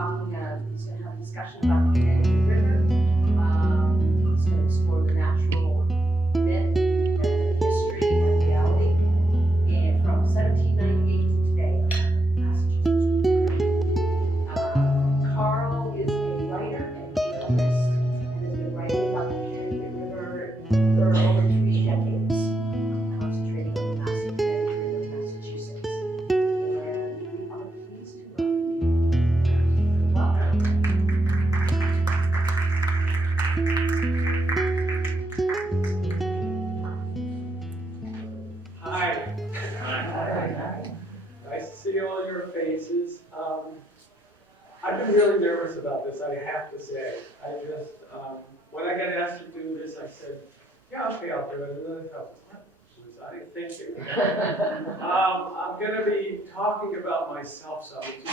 talking, he's going to have a discussion about the Connecticut River. He's going to explore the natural myth, the history, and reality, and from 1798 to today, Massachusetts. Karl is a writer and journalist, and has been writing about the Connecticut River for over 3 decades, concentrating on the Connecticut River, Massachusetts. And we are pleased to welcome you. Hi. Nice to see all your faces. I've been really nervous about this, I have to say. I just, when I got asked to do this, I said, yeah, okay, I'll do it. And then I thought, what was I thinking? I'm going to be talking about myself, so which is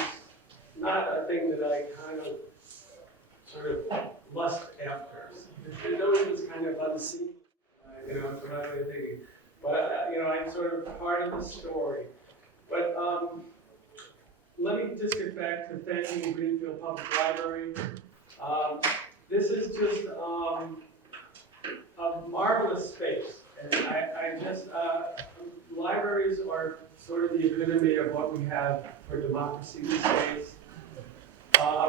not a thing that I kind of sort of lust after. It always was kind of unseen, it's what I've been thinking. But, I'm sort of part of the story. But let me just get back to thanking Greenfield Public Library. This is just a marvelous space. And I just, libraries are sort of the epitome of what we have for democracy these days.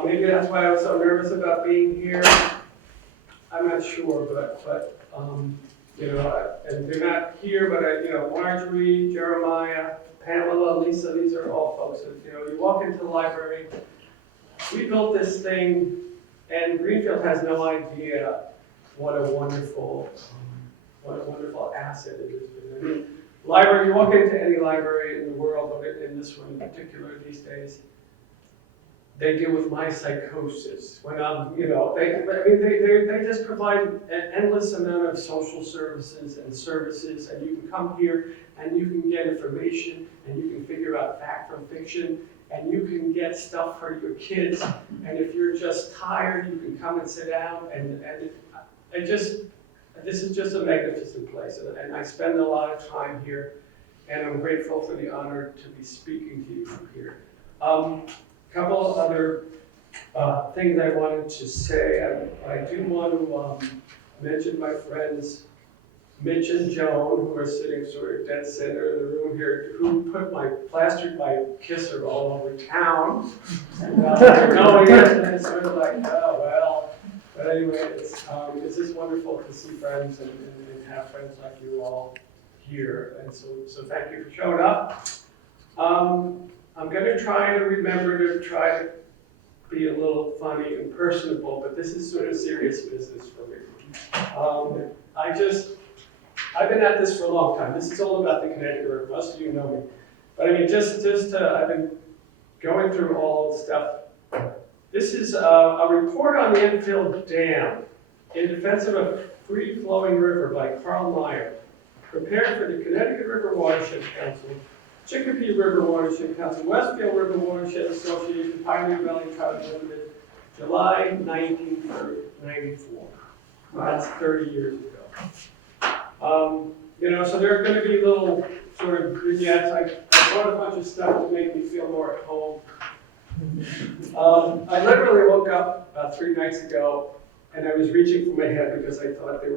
Maybe that's why I was so nervous about being here. I'm not sure, but and they're not here, but Marjorie, Jeremiah, Pamela, Lisa, these are all folks that, you walk into the library. We built this thing, and Greenfield has no idea what a wonderful asset it has been. I mean, library, you walk into any library in the world, but in this one in particular these days, they deal with my psychosis. When they just provide an endless amount of social services, and you can come here and you can get information, and you can figure out fact from fiction, and you can get stuff for your kids, and if you're just tired, you can come and sit down, and this is just a magnificent place, and I spend a lot of time here, and I'm grateful for the honor to be speaking to you from here. Couple of other things I wanted to say. I do want to mention my friends Mitch and Joan, who are sitting sort of dead center in the room here, who plastered my kisser all over town. And they're going in, and it's sort of like, oh, well. But anyway, it's just wonderful to see friends and have friends like you all here. And so thank you for showing up. I'm going to try to remember to try to be a little funny and personable, but this is sort of serious business for me. I've been at this for a long time. This is all about the Connecticut River. Most of you know me. But I mean, I've been going through all the stuff. This is a report on the Enfield Dam in defense of a free-flowing river by Karl Meyer, prepared for the Connecticut River Watershed Council, Chicopee River Watershed Council, Westfield River Watershed Association, Pioneer Valley Tribe Limited, July 1994. That's 30 years ago. So there are going to be little sort of vignettes. I brought a bunch of stuff to make me feel more at home. I literally woke up about 3 nights ago, and I was reaching for my head because I thought they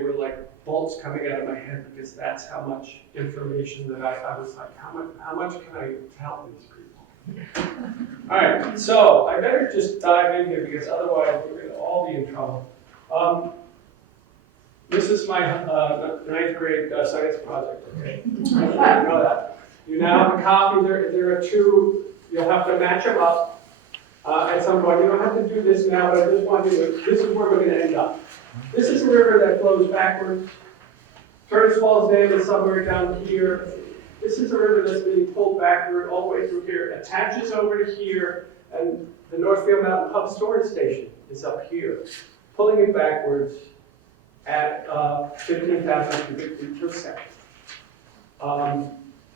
were like bolts coming out of my head, because that's how much information that I was like, how much can I tell these people? All right, so I better just dive in here, because otherwise we're going to all be in trouble. This is my 9th grade science project. Okay, you know that. You now have a copy. There are 2. You'll have to match them up at some point. You don't have to do this now, but I just want you to. This is where we're going to end up. This is a river that flows backwards. Curtis Falls Dam is somewhere down here. This is a river that's being pulled backward all the way through here, attaches over to here, and the Northfield Mountain Pump Storage Station is up here, pulling it backwards at 15,000 cubic feet per second.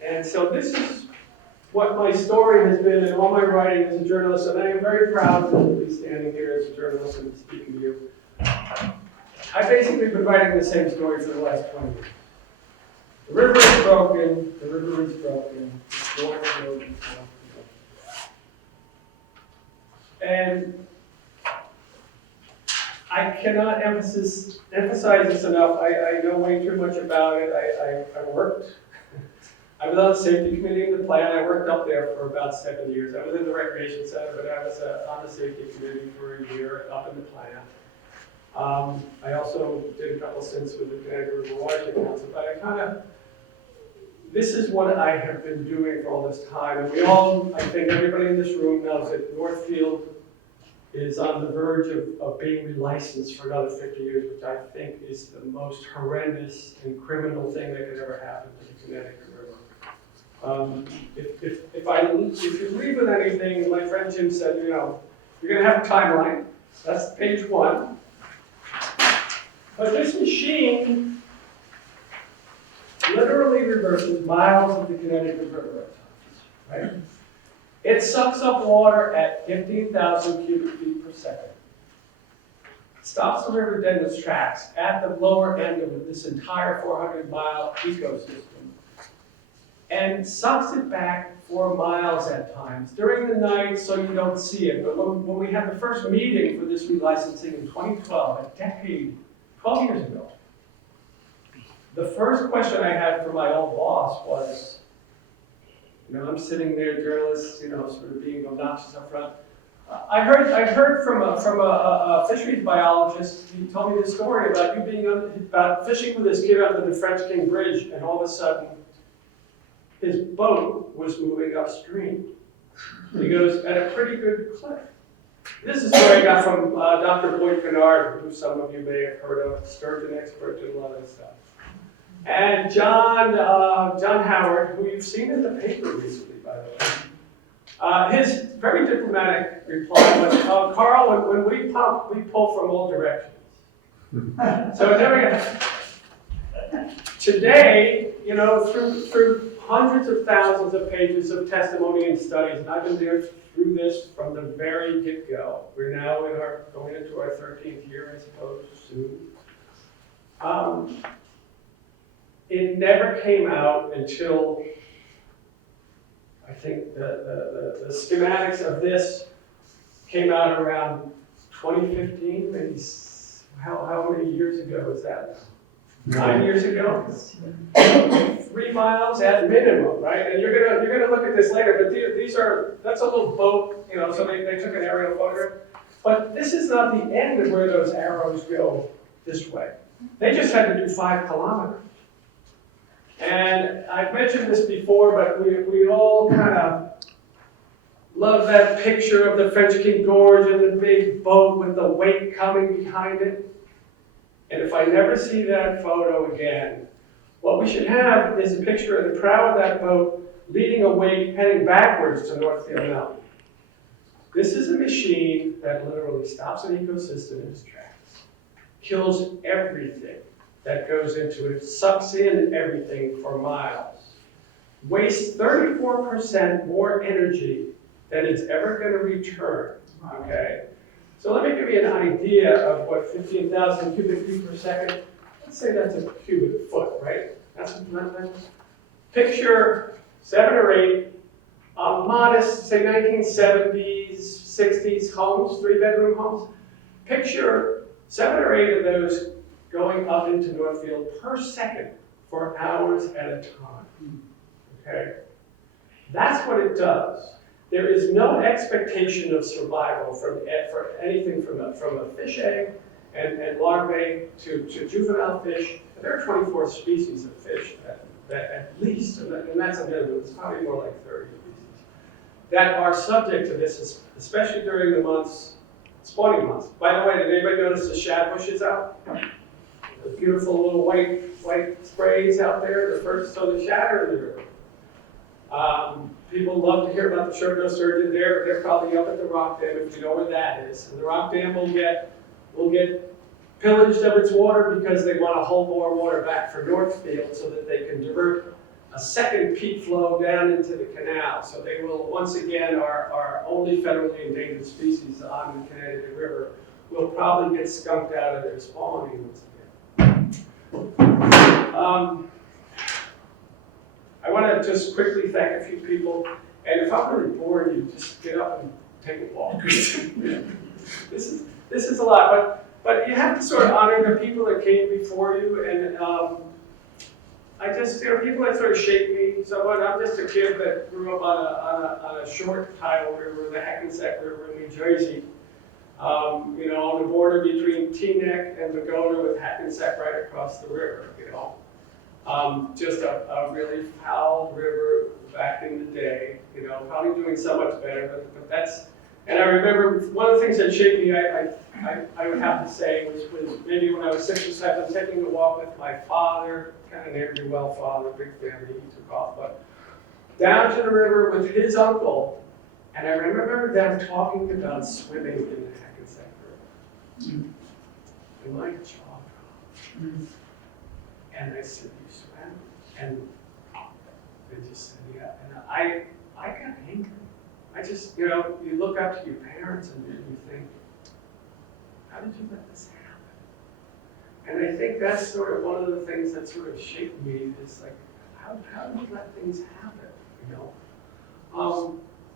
And so this is what my story has been in all my writing as a journalist, and I am very proud to be standing here as a journalist and speaking to you. I've basically been writing the same story for the last 20 years. The river is broken, the river is broken, the river is broken. And I cannot emphasize this enough. I know way too much about it. I worked, I was on the safety committee in the plant. I worked up there for about 7 years. I was in the recreation center, but I was on the safety committee for a year up in the plant. I also did a couple stints with the Connecticut River Watershed Council, but this is what I have been doing for all this time. And we all, I think everybody in this room knows that Northfield is on the verge of being relicensed for another 50 years, which I think is the most horrendous and criminal thing that could ever happen to the Connecticut River. If you leave with anything, my friend Jim said, you know, you're going to have a timeline. That's page 1. But this machine literally reverses miles of the Connecticut River at times, right? It sucks up water at 15,000 cubic feet per second. Stops the river dead in its tracks at the lower end of this entire 400-mile ecosystem and sucks it back 4 miles at times during the night so you don't see it. But when we had the first meeting for this relicensing in 2012, 12 years ago, the first question I had for my old boss was, you know, I'm sitting there, journalist, you know, sort of being obnoxious up front. I heard from a fisheries biologist. He told me this story about you being about fishing with this kid under the French King Bridge, and all of a sudden, his boat was moving upstream. He goes at a pretty good clip. This is what I got from Dr. Boyd Kennard, who some of you may have heard of, sturgeon expert and a lot of stuff. And John Howard, who you've seen in the paper recently, by the way, his very diplomatic reply was, Carl, when we pump, we pull from all directions. So it never gets. Today, you know, through hundreds of thousands of pages of testimony and studies, and I've been there through this from the very get-go. We're now going into our 13th year, I suppose, soon. It never came out until, I think the schematics of this came out around 2015, maybe, how many years ago is that? 9 years ago? 3 miles at minimum, right? And you're gonna look at this later, but that's a little boat, you know, so they took an aerial photo. But this is not the end of where those arrows go this way. They just had to do 5 kilometers. And I've mentioned this before, but we all kind of love that picture of the French King Gorge and the big boat with the wake coming behind it. And if I never see that photo again, what we should have is a picture of the prow of that boat leading a wake heading backwards to Northfield Mountain. This is a machine that literally stops an ecosystem in its tracks, kills everything that goes into it, sucks in everything for miles, wastes 34% more energy than it's ever going to return, okay? So let me give you an idea of what 15,000 cubic feet per second, let's say that's a cubic foot, right? That's what picture 7 or 8 modest, say 1970s, 60s homes, 3-bedroom homes. Picture 7 or 8 of those going up into Northfield per second for hours at a time, okay? That's what it does. There is no expectation of survival for anything from a fish egg and larvae to juvenile fish. There are 24 species of fish at least, and that's a minimum. It's probably more like 30 species that are subject to this, especially during the months, spawning months. By the way, did anybody notice the shad bushes out? The beautiful little white sprays out there, so the shad are in the river. People love to hear about the sugar sturgeon. They're probably up at the rock dam, if you know where that is. And the rock dam will get pillaged of its water because they want to hold more water back for Northfield so that they can divert a second peak flow down into the canal. So they will, once again, our only federally endangered species on the Connecticut River will probably get skunked out of their spawning once again. I want to just quickly thank a few people, and if I'm really boring you, just get up and take a walk. This is a lot, but you have to sort of honor the people that came before you, and I just, people that sort of shaped me. So I'm just a kid that grew up on a short tidal river, the Hackensack River in New Jersey. On the border between Teaneck and Magona with Hackensack right across the river, just a really foul river back in the day, probably doing so much better, but that's, and I remember one of the things that shaped me, I would have to say, was maybe when I was 6 or 7, taking a walk with my father, kind of ne'er do well father, big family, he took off, but down to the river with his uncle, and I remember them talking about swimming in the Hackensack River. Mm. And my jaw dropped. Mm. And I said, "You swam?" And they just said, "Yeah." And I got angry. I just, you look up to your parents and you think, how did you let this happen? And I think that's sort of one of the things that sort of shaped me, is like, how do you let things happen,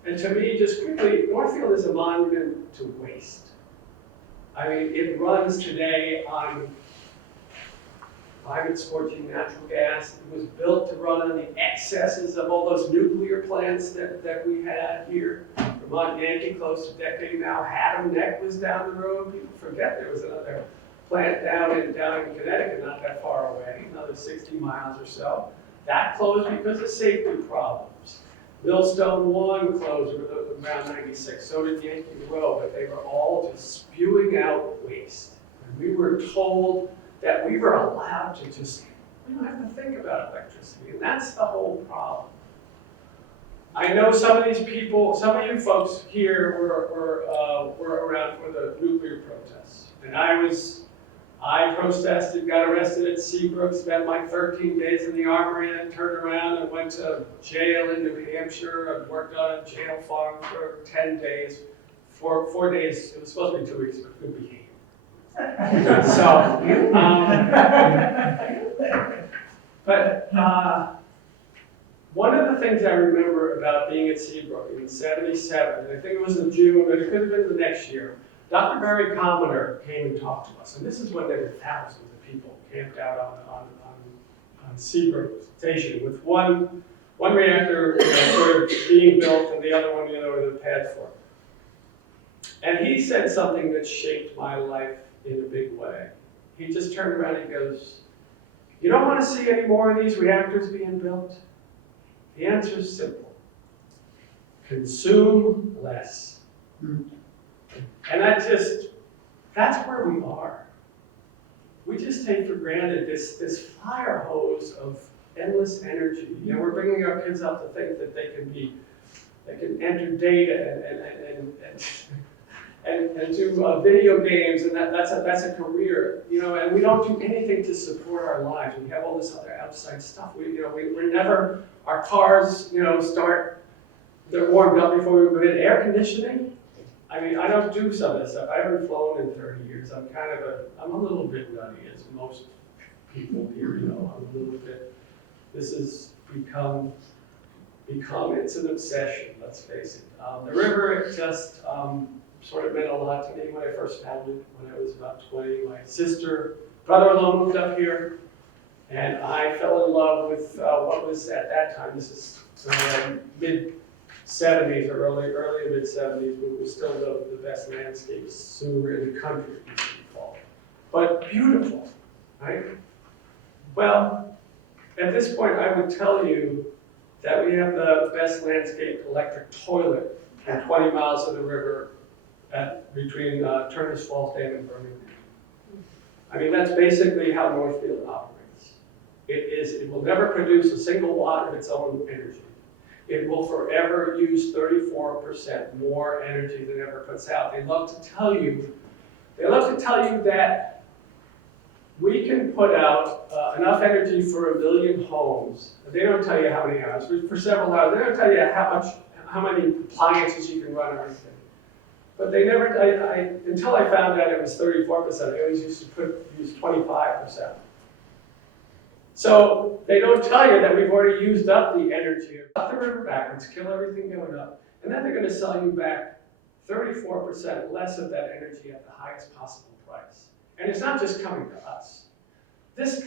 And to me, just quickly, Northfield is a monument to waste. I mean, it runs today on climate scorching natural gas. It was built to run on the excesses of all those nuclear plants that we had here. Vermont Yankee, close to a decade now. Haddam Neck was down the road. People forget there was another plant down in Connecticut, not that far away, another 60 miles or so. That closed because of safety problems. Millstone 1 closed around 96, so did Yankee Row, but they were all just spewing out waste. And we were told that we were allowed to we don't have to think about electricity, and that's the whole problem. I know some of these people, some of you folks here were around for the nuclear protests, and I protested, got arrested at Seabrook, spent my 13 days in the Armory, and turned around and went to jail in New Hampshire. I worked on a jail farm for 10 days, 4 days. It was supposed to be 2 weeks, but good behavior. But one of the things I remember about being at Seabrook in '77, and I think it was in June, but it could have been the next year, Dr. Barry Commoner came and talked to us, and this is when there were thousands of people camped out on Seabrook Station with one reactor sort of being built and the other one, the pad for. And he said something that shaped my life in a big way. He just turned around and he goes, "You don't want to see any more of these reactors being built? The answer is simple. Consume less." Mm. And that's where we are. We just take for granted this fire hose of endless energy. We're bringing our kids up to think that they can enter data and do video games, and that's a career, and we don't do anything to support our lives. We have all this other outside stuff. We're never, our cars, start, they're warmed up before we move in. Air conditioning, I mean, I don't do some of this stuff. I haven't flown in 30 years. I'm a little bit nutty, as most people here, I'm a little bit, this has become, it's an obsession, let's face it. The river, it just sort of meant a lot to me when I first found it, when I was about 20. My brother-in-law moved up here, and I fell in love with what was at that time, this is mid-'70s or early mid-'70s, but was still the best landscape sewer in the country, it used to be called. But beautiful, right? Well, at this point, I would tell you that we have the best landscape electric toilet in 20 miles of the river between Turner's Falls Dam and Birmingham. I mean, that's basically how Northfield operates. It will never produce a single watt of its own energy. It will forever use 34% more energy than it ever puts out. They love to tell you that we can put out enough energy for 1 million homes. They don't tell you how many hours, for several hours. They don't tell you how many appliances you can run or anything. But they never, until I found out it was 34%, I always used to use 25%. So they don't tell you that we've already used up the energy, up the river backwards, kill everything going up, and then they're going to sell you back 34% less of that energy at the highest possible price. And it's not just coming to us. This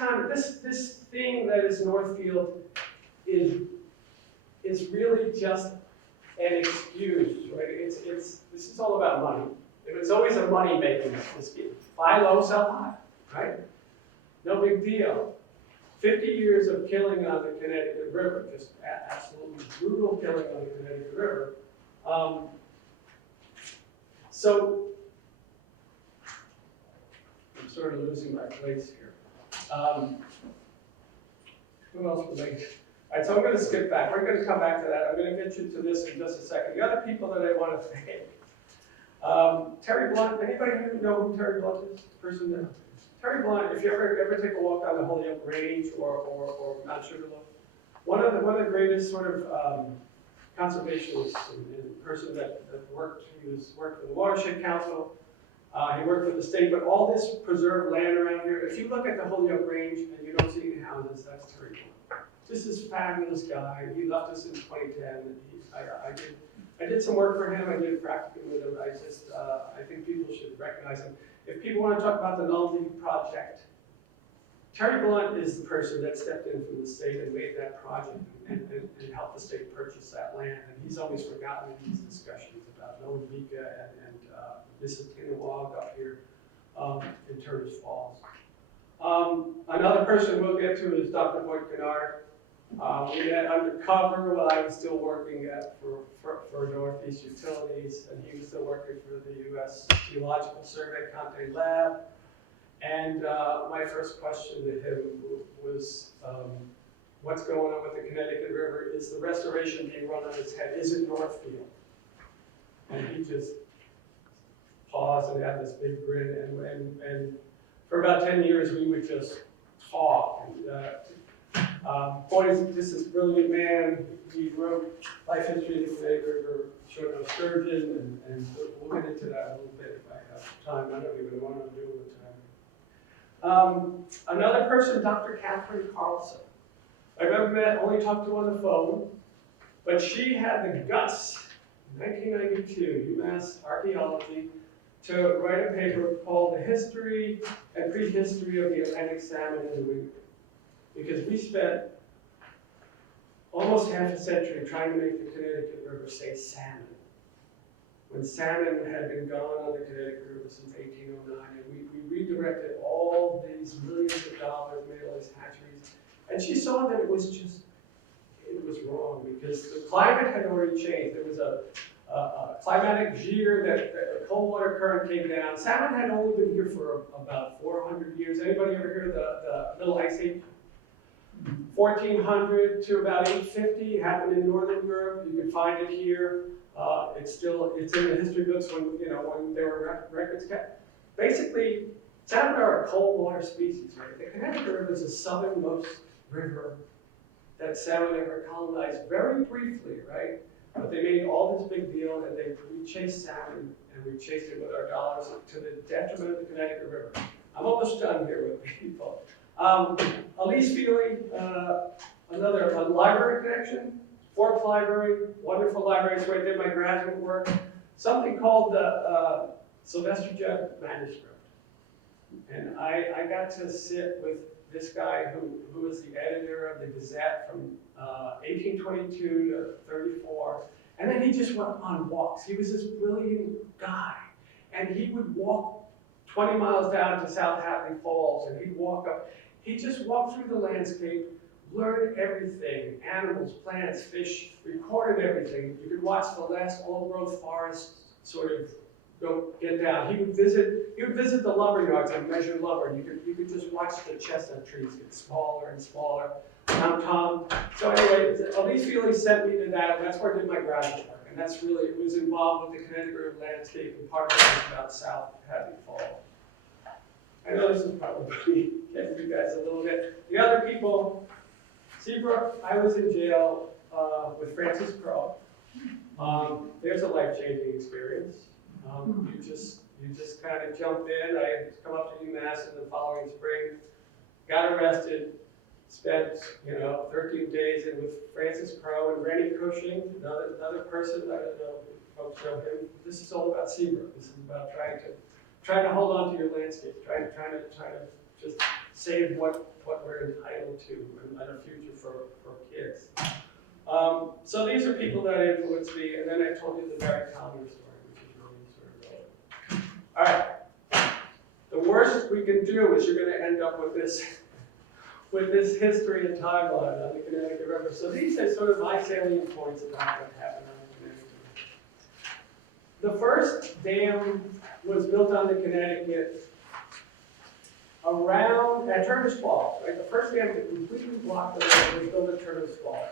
thing that is Northfield is really just an excuse, right? This is all about money. It's always a money-making scheme. Buy low, sell high, right? No big deal. 50 years of killing on the Connecticut River, just absolutely brutal killing on the Connecticut River. So, I'm sort of losing my place here. Who else was I? All right, so I'm going to skip back. We're going to come back to that. I'm going to get you to this in just a second. The other people that I want to thank. Terry Blunt, anybody here know who Terry Blunt is? Person there? Terry Blunt, if you ever take a walk down the Holyoke Range or Mount Sugarloaf, one of the greatest sort of conservationists and person that worked for the Watershed Council. He worked for the state, but all this preserved land around here, if you look at the Holyoke Range and you don't see any houses, that's Terry Blunt. Just this fabulous guy. He left us in 2010. I did some work for him. I did practicum with him. I think people should recognize him. If people want to talk about the Nullity Project, Terry Blunt is the person that stepped in from the state and made that project and helped the state purchase that land. And he's always forgotten in these discussions about Novika and Mrs. Tinawag up here in Turner's Falls. Another person we'll get to is Dr. Boyd Kennard. We met undercover while I was still working for Northeast Utilities, and he was still working for the U.S. Geological Survey Conte Lab. And my first question to him was, what's going on with the Connecticut River? Is the restoration being run on its head? Is it Northfield? And he just paused and had this big grin. And for about 10 years, we would just talk. Boyd is just this brilliant man. He wrote Life History of the Connecticut River, short on sturgeon, and we'll get into that a little bit if I have time. I don't even want to do it with time. Another person, Dr. Catherine Carlson. I've never met, only talked to on the phone, but she had the guts, in 1992, UMass Archaeology, to write a paper called The History and Prehistory of the Atlantic Salmon in New England. Because we spent almost half a century trying to make the Connecticut River say salmon, when salmon had been gone on the Connecticut River since 1809, and we redirected all these millions of dollars, made all these hatcheries, and she saw that it was wrong, because the climate had already changed. There was a climatic year that the cold water current came down. Salmon had only been here for about 400 years. Anybody ever hear the Little Ice Age? 1400 to about 850, happened in Northern Europe. You can find it here. It's in the history books when there were records kept. Basically, salmon are a cold water species, right? The Connecticut River is the southernmost river that salmon ever colonized, very briefly, right? But they made all this big deal, and we chased salmon, and we chased it with our dollars to the detriment of the Connecticut River. I'm almost done here with people. Elise Feely, another library connection, Forbes Library, wonderful library. It's where I did my graduate work. Something called the Sylvester Judd manuscript. And I got to sit with this guy who was the editor of the Gazette from 1822 to 34. And then he just went on walks. He was this brilliant guy. And he would walk 20 miles down to South Hadley Falls, and he'd walk up. He just walked through the landscape, learned everything, animals, plants, fish, recorded everything. You could watch the last old-growth forest sort of get down. He would visit the lumber yards and measure lumber. You could just watch the chestnut trees get smaller and smaller. Tom. So anyway, Elise Feely sent me to that, and that's where I did my graduate work. And that's really, it was involved with the Connecticut River landscape, and part of it was about South Hadley Falls. I know this is probably getting you guys a little bit. The other people, Seabrook, I was in jail with Francis Crowe. There's a life-changing experience. You just kind of jump in. I had come up to UMass in the following spring, got arrested, spent 13 days in with Francis Crowe and Rennie Cushing, another person, I don't know folks know him, this is all about Seabrook. This is about trying to hold on to your landscape, trying to just save what we're entitled to and a future for kids. So these are people that influenced me, and then I told you the Barry Calendar story, which is really sort of relevant. All right. The worst we can do is you're going to end up with this history and timeline on the Connecticut River. So these are sort of my salient points about what happened on the Connecticut River. The first dam was built on the Connecticut around at Turner's Falls, right? The first dam that completely blocked the river was built at Turner's Falls.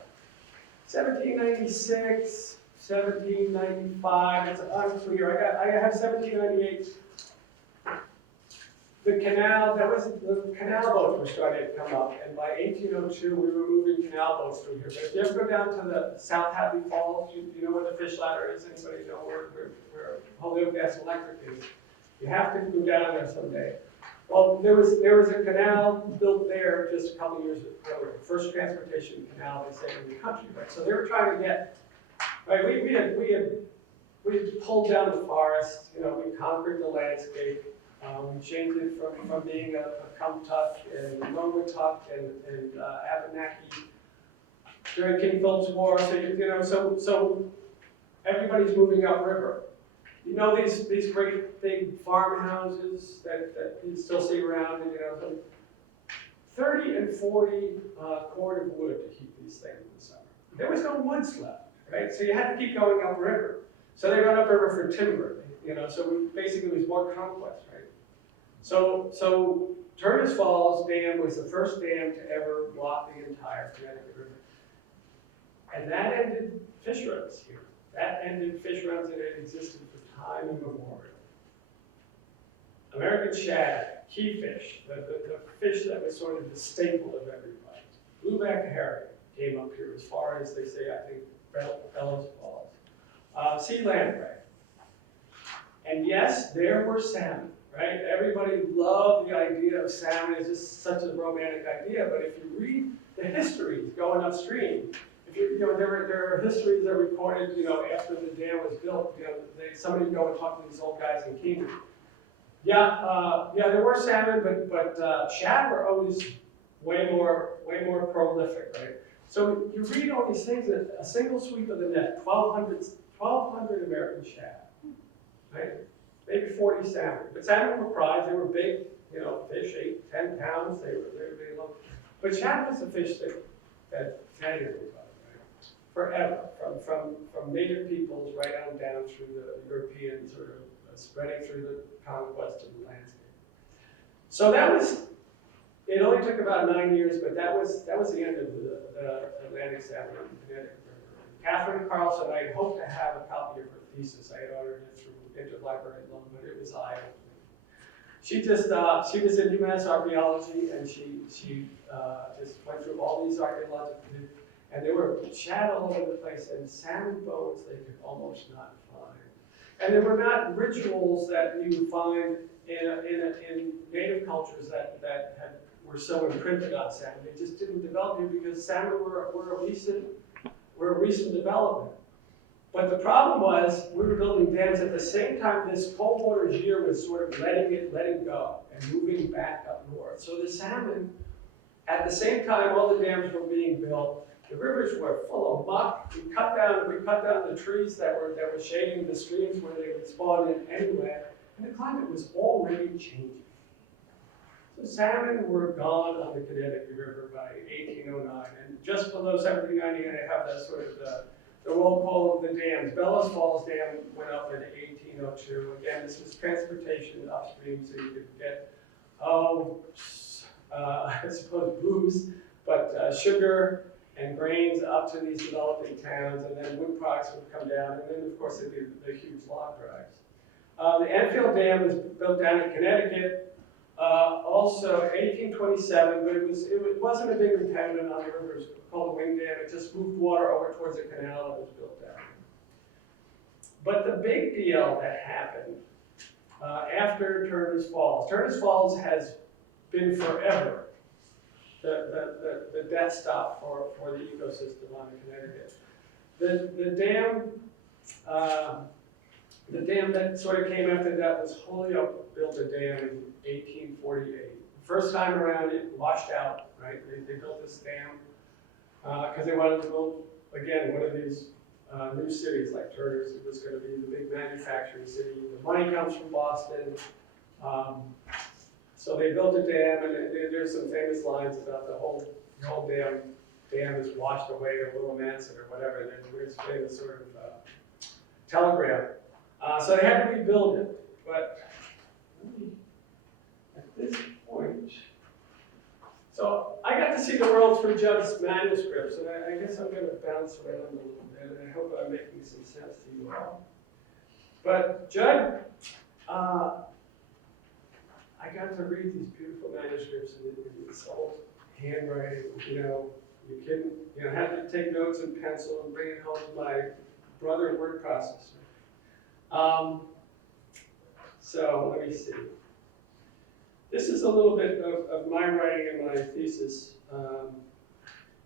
1796, 1795, it's unclear. I have 1798. The canal boats were starting to come up, and by 1802 we were moving canal boats through here. But if you ever go down to the South Hadley Falls, you know where the fish ladder is? Anybody know where Holyoke Gas Electric is? You have to go down there someday. Well, there was a canal built there just a couple years earlier, the first transportation canal they say in the country, right? So they were trying to get, right? We had pulled down the forest, we conquered the landscape. We changed it from being a Kumtuck and Longwoodtuck and Abenaki during King Philip's War. So so everybody's moving upriver. These great big farmhouses that you still see around, and so 30 and 40 cord of wood to keep these things in the summer. There was no woods left, right? So you had to keep going upriver. So they went upriver for timber, so basically it was more conquest, right? So Turner's Falls Dam was the first dam to ever block the entire Connecticut River. And that ended fish runs here. That ended fish runs that had existed for time immemorial. American shad, key fish, the fish that was sort of the staple of everybody. Blueback herring came up here as far as, they say, I think, Bellows Falls. Sea lamprey. And yes, there were salmon, right? Everybody loved the idea of salmon. It's just such a romantic idea. But if you read the histories going upstream, there are histories that are recorded, after the dam was built. Somebody go and talk to these old guys in Keenan. Yeah, there were salmon, but shad were always way more prolific, right? So you read all these things, that a single sweep of the net, 1,200 American shad, right? Maybe 40 salmon. But salmon were prized. They were big, fish, 8, 10 pounds. They were big. But shad was a fish that fatigued everybody, right? Forever, from native peoples right on down through the European sort of spreading through the conquest of the landscape. So it only took about 9 years, but that was the end of the Atlantic salmon on the Connecticut River. Catherine Carlson, I hope to have a copy of her thesis. I had ordered it through Interlibrary Loan, but it was eye-opening. She was in UMass archaeology, and she just went through all these archaeological, and there were shad all over the place, and salmon bones they could almost not find. And there were not rituals that you would find in native cultures that were so imprinted on salmon. They just didn't develop here because salmon were a recent development. But the problem was we were building dams at the same time this cold water year was sort of letting go and moving back up north. So the salmon, at the same time all the dams were being built, the rivers were full of muck. We cut down the trees that were shading the streams where they would spawn in anyway, and the climate was already changing. So salmon were gone on the Connecticut River by 1809, and just below 1790, I have that sort of the roll call of the dams. Bellows Falls Dam went up in 1802. Again, this was transportation upstream, so you could get, I suppose booze, but sugar and grains up to these developing towns, and then wood products would come down, and then of course there'd be the huge log drives. The Enfield Dam was built down in Connecticut, also 1827, but it wasn't a big impediment on the river. It was called the Wing Dam. It just moved water over towards the canal that was built down. But the big deal that happened after Turner's Falls has been forever the death stop for the ecosystem on the Connecticut. The dam The dam that sort of came after that was Holyoke built a dam in 1848. First time around, it washed out, right? They built this dam because they wanted to build, again, one of these new cities like Turner's. It was going to be the big manufacturing city. The money comes from Boston. So they built a dam, and there's some famous lines about the whole dam is washed away to Little Manson or whatever. There's famous sort of telegram. So they had to rebuild it, but at this point, so I got to see the world through Judd's manuscripts, and I guess I'm going to bounce around a little bit, and I hope I'm making some sense to you all. But Judd, I got to read these beautiful manuscripts in this old handwriting. You couldn't, had to take notes in pencil and bring it home to my brother word processor. So let me see. This is a little bit of my writing in my thesis.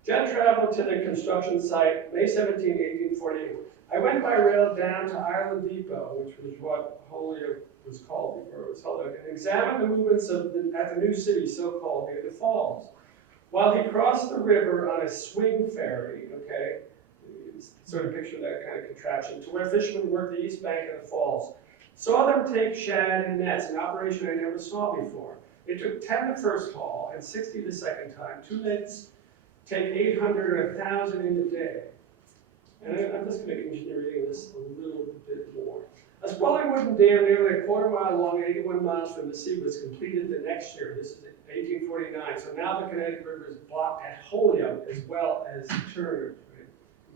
Judd traveled to the construction site May 17, 1848. I went by rail down to Ireland Depot, which was what Holyoke was called before it was Holyoke, and examined the movements at the new city, so-called, near the falls. While he crossed the river on a swing ferry, okay, sort of picture that kind of contraption, to where fishermen worked the east bank of the falls. Saw them take shad and nets, an operation I never saw before. It took 10 the first haul and 60 the second time. 2 nets take 800 or 1,000 in a day. And I'm just going to continue reading this a little bit more. A sprawling wooden dam nearly a quarter mile long, 81 miles from the sea, was completed the next year. This is 1849. So now the Connecticut River is blocked at Holyoke as well as Turner, right?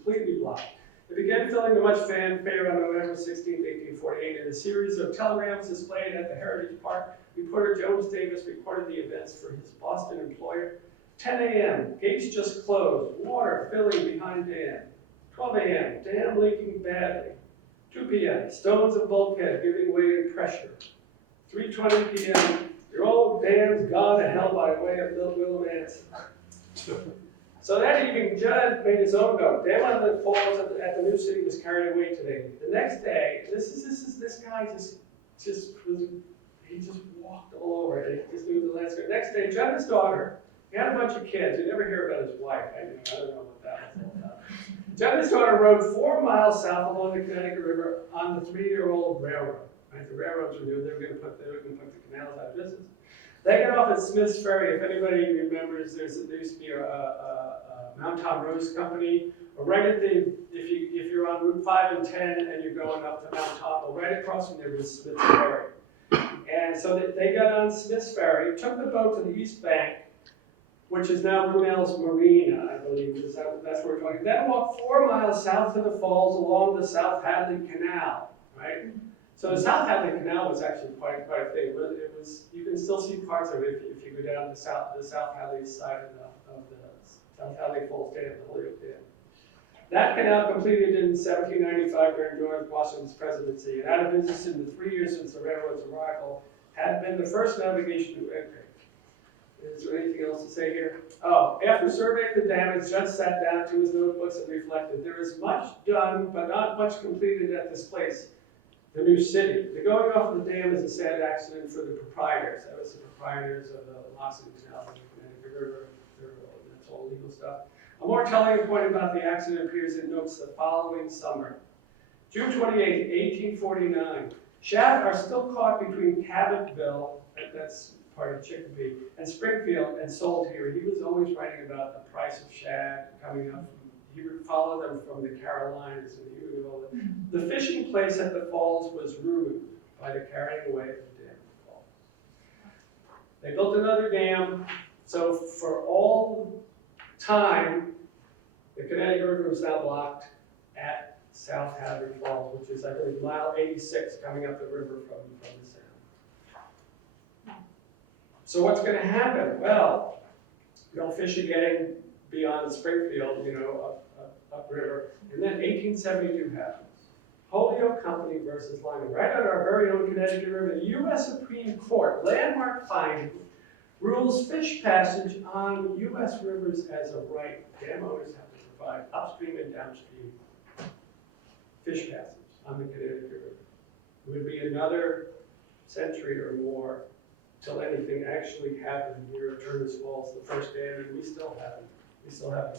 Completely blocked. It began filling to much fanfare on November 16, 1848, in a series of telegrams displayed at the Heritage Park. Reporter Jones Davis reported the events for his Boston employer. 10 a.m., gates just closed, water filling behind dam. 12 a.m., dam leaking badly. 2 p.m., stones of bulkhead giving way to pressure. 3:20 p.m., your old dam's gone to hell by way of Little Manson. So that evening, Judd made his own note. Dam on the falls at the new city was carried away today. The next day, this guy he just walked all over it. He just knew the landscape. Next day, Judd and his daughter, he had a bunch of kids. You never hear about his wife. I don't know what that was all about. Judd and his daughter rode 4 miles south along the Connecticut River on the 3-year-old railroad. Right? The railroads were new. They were going to put the canals out of business. They get off at Smith's Ferry. If anybody remembers, there used to be a Mount Tom Rose Company. Right at if you're on Route 5 and 10 and you're going up to Mount Tom, right across from there was Smith's Ferry. And so they got on Smith's Ferry, took the boat to the East Bank, which is now Brunel's Marina, I believe. That's where we're talking. Then walked 4 miles south to the falls along the South Hadley Canal, right? So the South Hadley Canal was actually quite a thing. It was you can still see parts of it if you go down the South Hadley side of the South Hadley Falls Dam, the Holyoke Dam. That canal completed in 1795 during George Washington's presidency, and out of business in the 3 years since the railroad's arrival, had been the first navigation to enter. Is there anything else to say here? Oh, after surveying the damage, Judd sat down to his notebooks and reflected. There is much done, but not much completed at this place, the new city. The going off of the dam is a sad accident for the proprietors. That was the proprietors of the Loxton Canal and the Connecticut River. That's all legal stuff. A more telling point about the accident appears in notes the following summer. June 28, 1849. Shad are still caught between Cabottville, that's part of Chicopee, and Springfield, and sold here. He was always writing about the price of shad coming up. He would follow them from the Carolinas, and he would go. The fishing place at the falls was ruined by the carrying away of the dam fall. They built another dam, so for all time, the Connecticut River is now blocked at South Hadley Falls, which is, I believe, mile 86 coming up the river from the sound. So what's going to happen? Well, they'll fish again beyond Springfield, upriver. And then 1872 happens. Holyoke Company versus Lyman. Right on our very own Connecticut River, the U.S. Supreme Court, landmark finding, rules fish passage on U.S. rivers as a right. Dam owners have to provide upstream and downstream fish passage on the Connecticut River. It would be another century or more till anything actually happened here at Turners Falls, the first dam, and we still haven't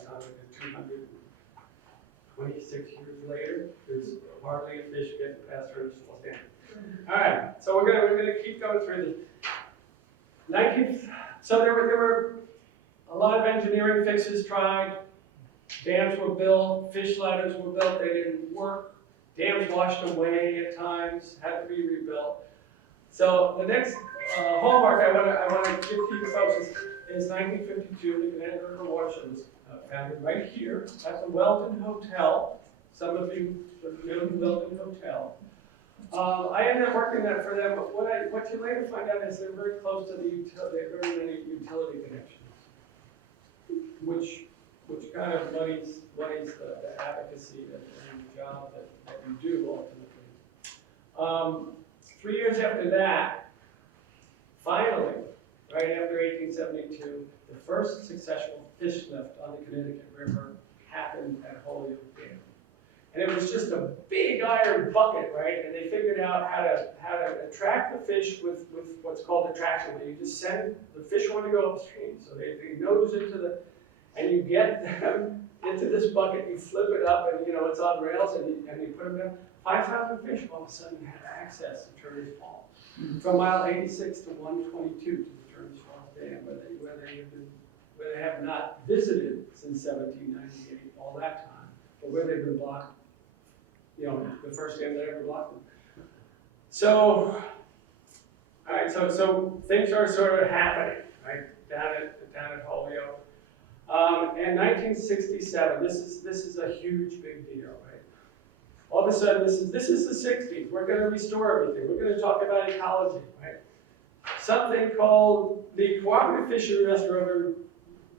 done it. 226 years later, there's hardly a fish getting past Turners Falls Dam. All right, so we're gonna keep going through this. So there were a lot of engineering fixes tried. Dams were built, fish ladders were built, they didn't work. Dams washed away at times, had to be rebuilt. So the next hallmark I want to give to you folks is 1952. The Connecticut River watershed was founded right here at the Weldon Hotel. Some of you know the Weldon Hotel. I ended up working that for them, but what you later find out is they're very close to the utility, very many utility connections, which kind of muddies the advocacy and the job that you do ultimately. 3 years after that, finally, right after 1872, the first successful fish lift on the Connecticut River happened at Holyoke Dam. And it was just a big iron bucket, right? And they figured out how to attract the fish with what's called attraction, where you just send the fish want to go upstream. So they nose into and you get them into this bucket, you flip it up, and it's on rails, and you put them down. 5,000 fish all of a sudden have access to Turners Falls. From mile 86 to 122 to the Turners Falls Dam, where they have not visited since 1798, all that time, but where they've been blocked, the first dam that ever blocked them. So, all right, so things are sort of happening, right, down at Holyoke. In 1967, this is a huge big deal, right? All of a sudden, this is the 60s. We're going to restore everything. We're going to talk about ecology, right? Something called the Cooperative Fishery Restoration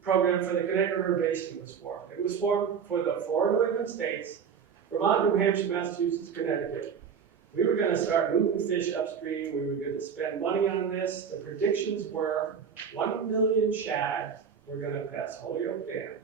Program for the Connecticut River Basin was formed. It was formed for the 4 New England states, Vermont, New Hampshire, Massachusetts, Connecticut. We were going to start moving fish upstream. We were going to spend money on this. The predictions were 1 million shad were going to pass Holyoke Dam.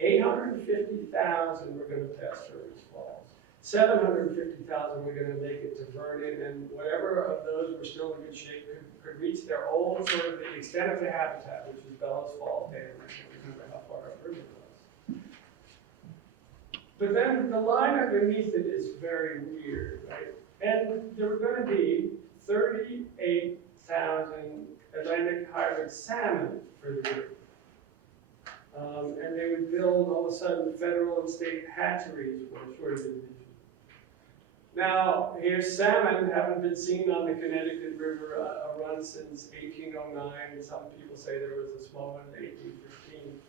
850,000 were going to pass Turners Falls. 750,000 were going to make it to Vernon, and whatever of those were still in good shape could reach their old sort of the extent of the habitat, which is Bellows Falls Dam. I can't remember how far upriver it was. But then the line underneath it is very weird, right? And there were going to be 38,000 Atlantic hybrid salmon for the river. And they would build, all of a sudden, federal and state hatcheries for short division. Now, here's salmon haven't been seen on the Connecticut River a run since 1809. Some people say there was a small one in 1815.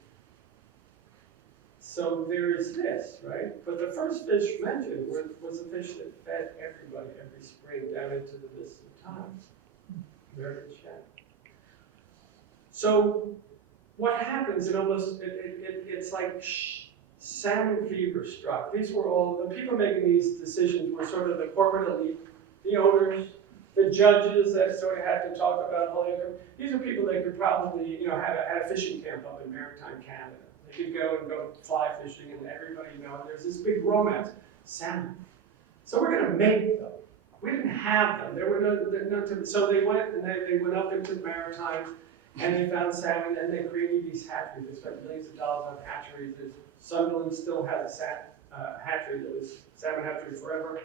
So there is this, right? But the first fish mentioned was a fish that fed everybody every spring down into the distant times. American shad. So what happens, it's like salmon fever struck. These were all, the people making these decisions were sort of the corporate elite, the owners, the judges that sort of had to talk about Holyoke. These are people that could probably, had a fishing camp up in maritime Canada. They could go fly fishing, and everybody, there's this big romance, salmon. So we're going to make them. We didn't have them. There were no, so they went and they went up into the maritime, and they found salmon, and they created these hatcheries. They spent millions of dollars on hatcheries. Sunderland still has a hatchery that was salmon hatchery forever.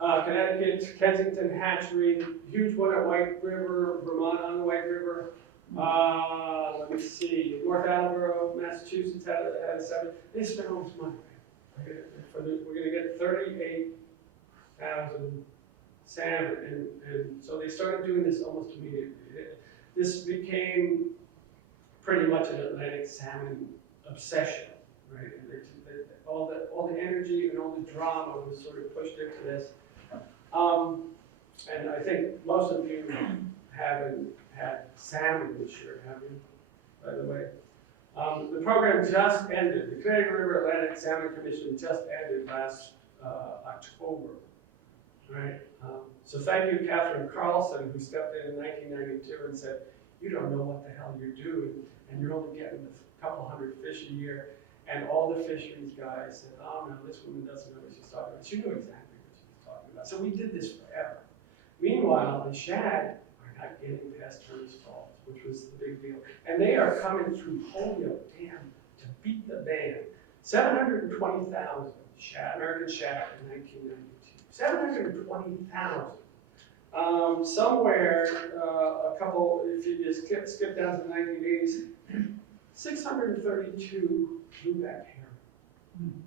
Connecticut, Kensington hatchery, huge one at White River, Vermont on the White River. Let me see, North Attleboro, Massachusetts had a salmon. They spent all this money. Right? We're going to get 38,000 salmon, and so they started doing this almost immediately. This became pretty much an Atlantic salmon obsession, right? And all the energy and all the drama was sort of pushed into this. And I think most of you haven't had salmon this year, have you? By the way, the program just ended. The Connecticut River Atlantic Salmon Commission just ended last October. Right. So thank you, Catherine Carlson, who stepped in 1992 and said, "You don't know what the hell you're doing, and you're only getting a couple hundred fish a year." And all the fisheries guys said, "Oh no, this woman doesn't know what she's talking about." She knew exactly what she was talking about. So we did this forever. Meanwhile, the shad are not getting past Turner's Falls, which was the big deal. And they are coming through Holyoke Dam to beat the band. 720,000 shad, American shad in 1992. 720,000. Somewhere, a couple, if you just skip down to the 1980s, 632 blueback herring.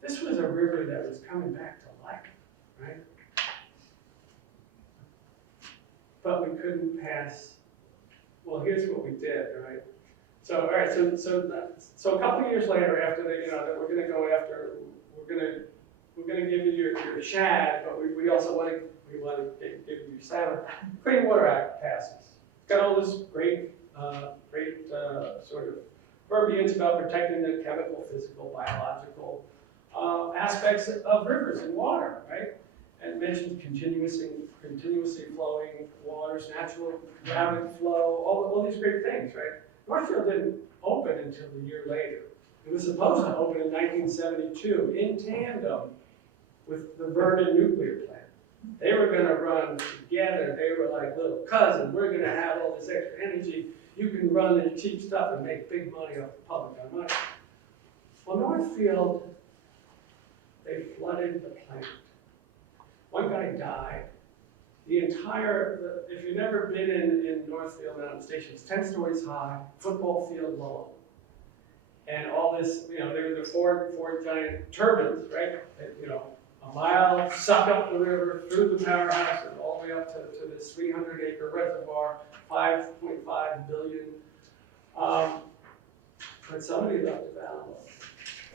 This was a river that was coming back to life, right? But we couldn't pass. Well, here's what we did, right? So, all right, so a couple of years later, after they, that we're going to go after, we're going to give you your shad, but we also want to give you your salmon. Clean Water Act passes. It's got all this great sort of verbiage about protecting the chemical, physical, biological aspects of rivers and water, right? And it mentions continuously flowing waters, natural rapid flow, all these great things, right? Northfield didn't open until a year later. It was supposed to open in 1972 in tandem with the Vernon nuclear plant. They were going to run together. They were like little cousins. We're going to have all this extra energy. You can run the cheap stuff and make big money off the public on money. Well, Northfield, they flooded the plant. One guy died. The entire, if you've never been in Northfield Mountain Station, it's 10 stories high, football field long. And all this, there were the four giant turbines, right? That, a mile suck up the river through the powerhouse and all the way up to this 300-acre reservoir, 5.5 billion. But somebody left a valve,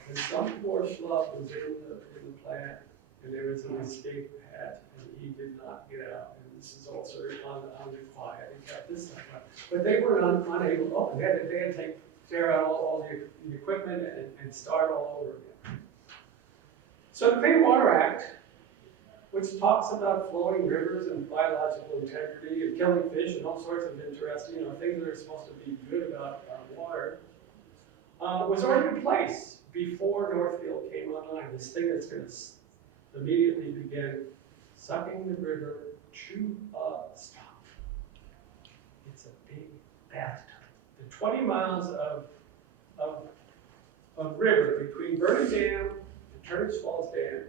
and some poor schlub was in the plant, and there was an escape hatch, and he did not get out. And this is also on the quiet. He kept this stuff up, but they were unable to open. They had to tear out all the equipment and start all over again. So the Clean Water Act, which talks about flowing rivers and biological integrity and killing fish and all sorts of interesting, things that are supposed to be good about water, was already in place before Northfield came online. This thing that's going to immediately begin sucking the river to a stop. It's a big bathtub. The 20 miles of river between Vernon Dam and Turner's Falls Dam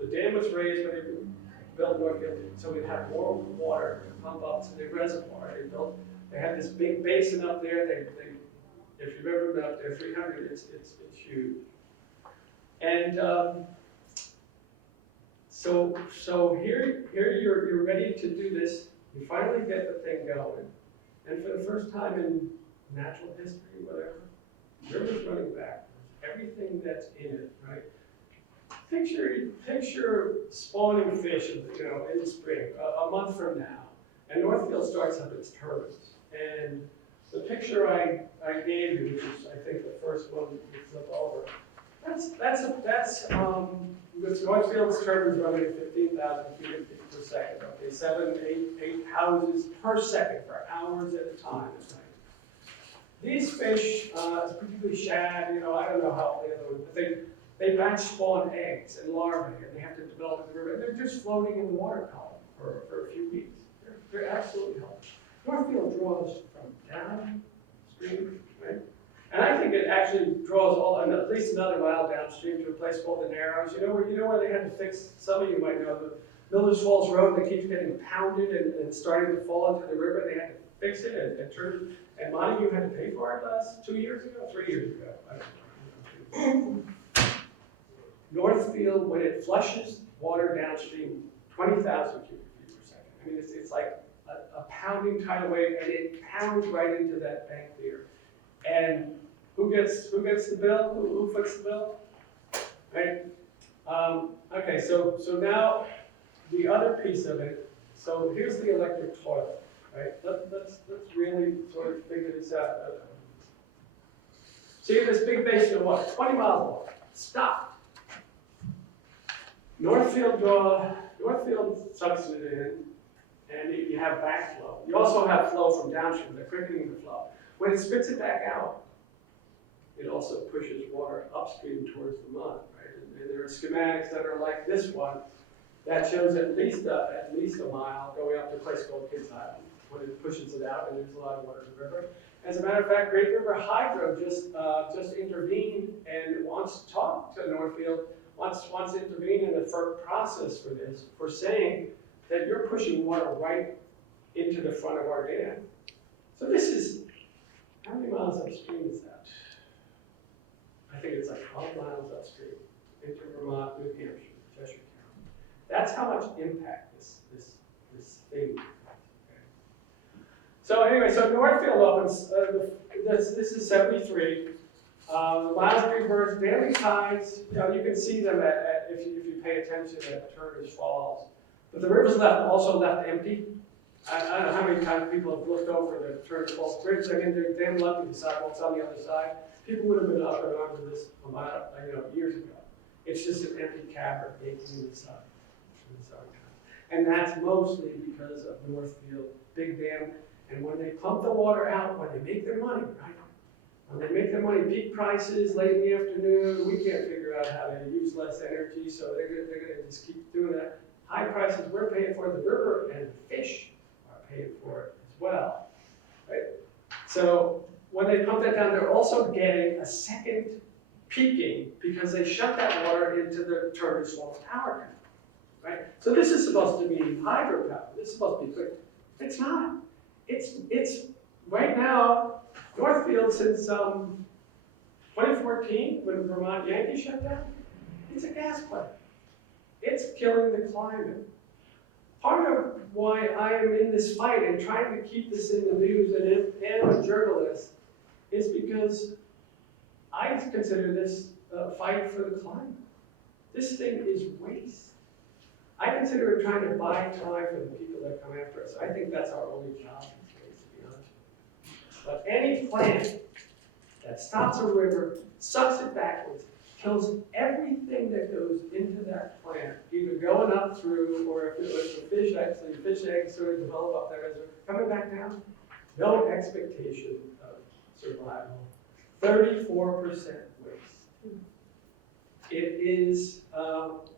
the dam was raised when they built Northfield, so we'd have more water to pump up to the reservoir. They had this big basin up there. If you've ever been up there, 300, it's huge. And so here you're ready to do this. You finally get the thing going, and for the first time in natural history, whatever, river's running backwards. Everything that's in it, right? Picture spawning fish, in the spring, a month from now, and Northfield starts up its turbines. And the picture I gave you, which is I think the first one you flip over, that's Northfield's turbines running at 15,000 cubic feet per second. Okay, 7, 8 houses per second for hours at a time. These fish, particularly shad, I don't know how the other ones, but they batch spawn eggs and larvae, and they have to develop in the river. They're just floating in the water column for a few weeks. They're absolutely healthy. Northfield draws from downstream, right? And I think it actually draws at least another mile downstream to a place called the Narrows. You know where they had to fix, some of you might know, the Miller's Falls Road that keeps getting pounded and starting to fall into the river. They had to fix it and turn it. And Montague had to pay for it last 2 years ago, 3 years ago. I don't know. Northfield, when it flushes water downstream, 20,000 cubic feet per second. I mean, it's like a pounding tidal wave, and it pounds right into that bank there. And who gets the bill? Who foots the bill? Right? Okay, so now the other piece of it. So here's the electric toilet. Right? Let's really sort of figure this out. So you have this big basin of water, 20 miles long, stopped. Northfield sucks it in, and you have backflow. You also have flow from downstream, the quickening the flow. When it spits it back out, it also pushes water upstream towards the mud, right? And there are schematics that are like this one, That shows at least a mile going up to a place called Kids Island when it pushes it out and there's a lot of water in the river. As a matter of fact, Great River Hydro just intervened and wants to talk to Northfield, wants to intervene in the FERC process for this, for saying that you're pushing water right into the front of our dam. So this is, how many miles upstream is that? I think it's like 12 miles upstream into Vermont, New Hampshire, Cheshire County. That's how much impact this thing has. Okay. So anyway, so Northfield opens, this is 73. The last three birds, daily tides, you can see them if you pay attention at Turner's Falls. But the river's also left empty. I don't know how many times people have looked over the Turner's Falls Bridge. I mean, they're damn lucky the sidewalk's on the other side. People would have been up and onto this a mile, years ago. It's just an empty cavern baking in the sun. And that's mostly because of Northfield, big dam. And when they pump the water out, when they make their money, right? When they make their money, peak prices, late in the afternoon, we can't figure out how to use less energy, so they're gonna just keep doing that. High prices we're paying for, the river and the fish are paying for it as well, right? So when they pump that down, they're also getting a second peaking because they shut that water into the Turner's Falls power plant, right? So this is supposed to be hydropower. This is supposed to be quick. It's not. It's right now, Northfield since 2014, when Vermont Yankee shut down, it's a gas plant. It's killing the climate. Part of why I am in this fight and trying to keep this in the news and am a journalist is because I consider this a fight for the climate. This thing is waste. I consider it trying to buy time for the people that come after us. I think that's our only job these days, to be honest with you. But any plant that stops a river, sucks it backwards, kills everything that goes into that plant, either going up through, or if it was a fish eggs sort of develop up there, coming back down, no expectation of survival. 34% waste. It is,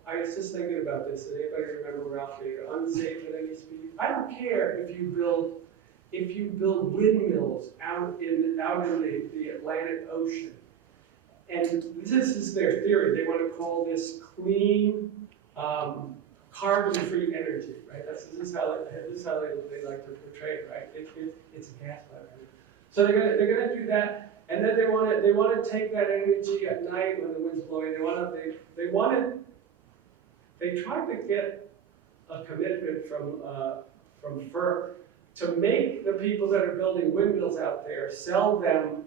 I was just thinking about this. Does anybody remember Ralph Nader? Unsafe at any speed. I don't care if you build windmills out in the Atlantic Ocean. And this is their theory. They want to call this clean, carbon-free energy, right? This is how they like to portray it, right? It's a gas plant. So they're gonna do that. And then they want to take that energy at night when the wind's blowing. They tried to get a commitment from FERC to make the people that are building windmills out there sell them,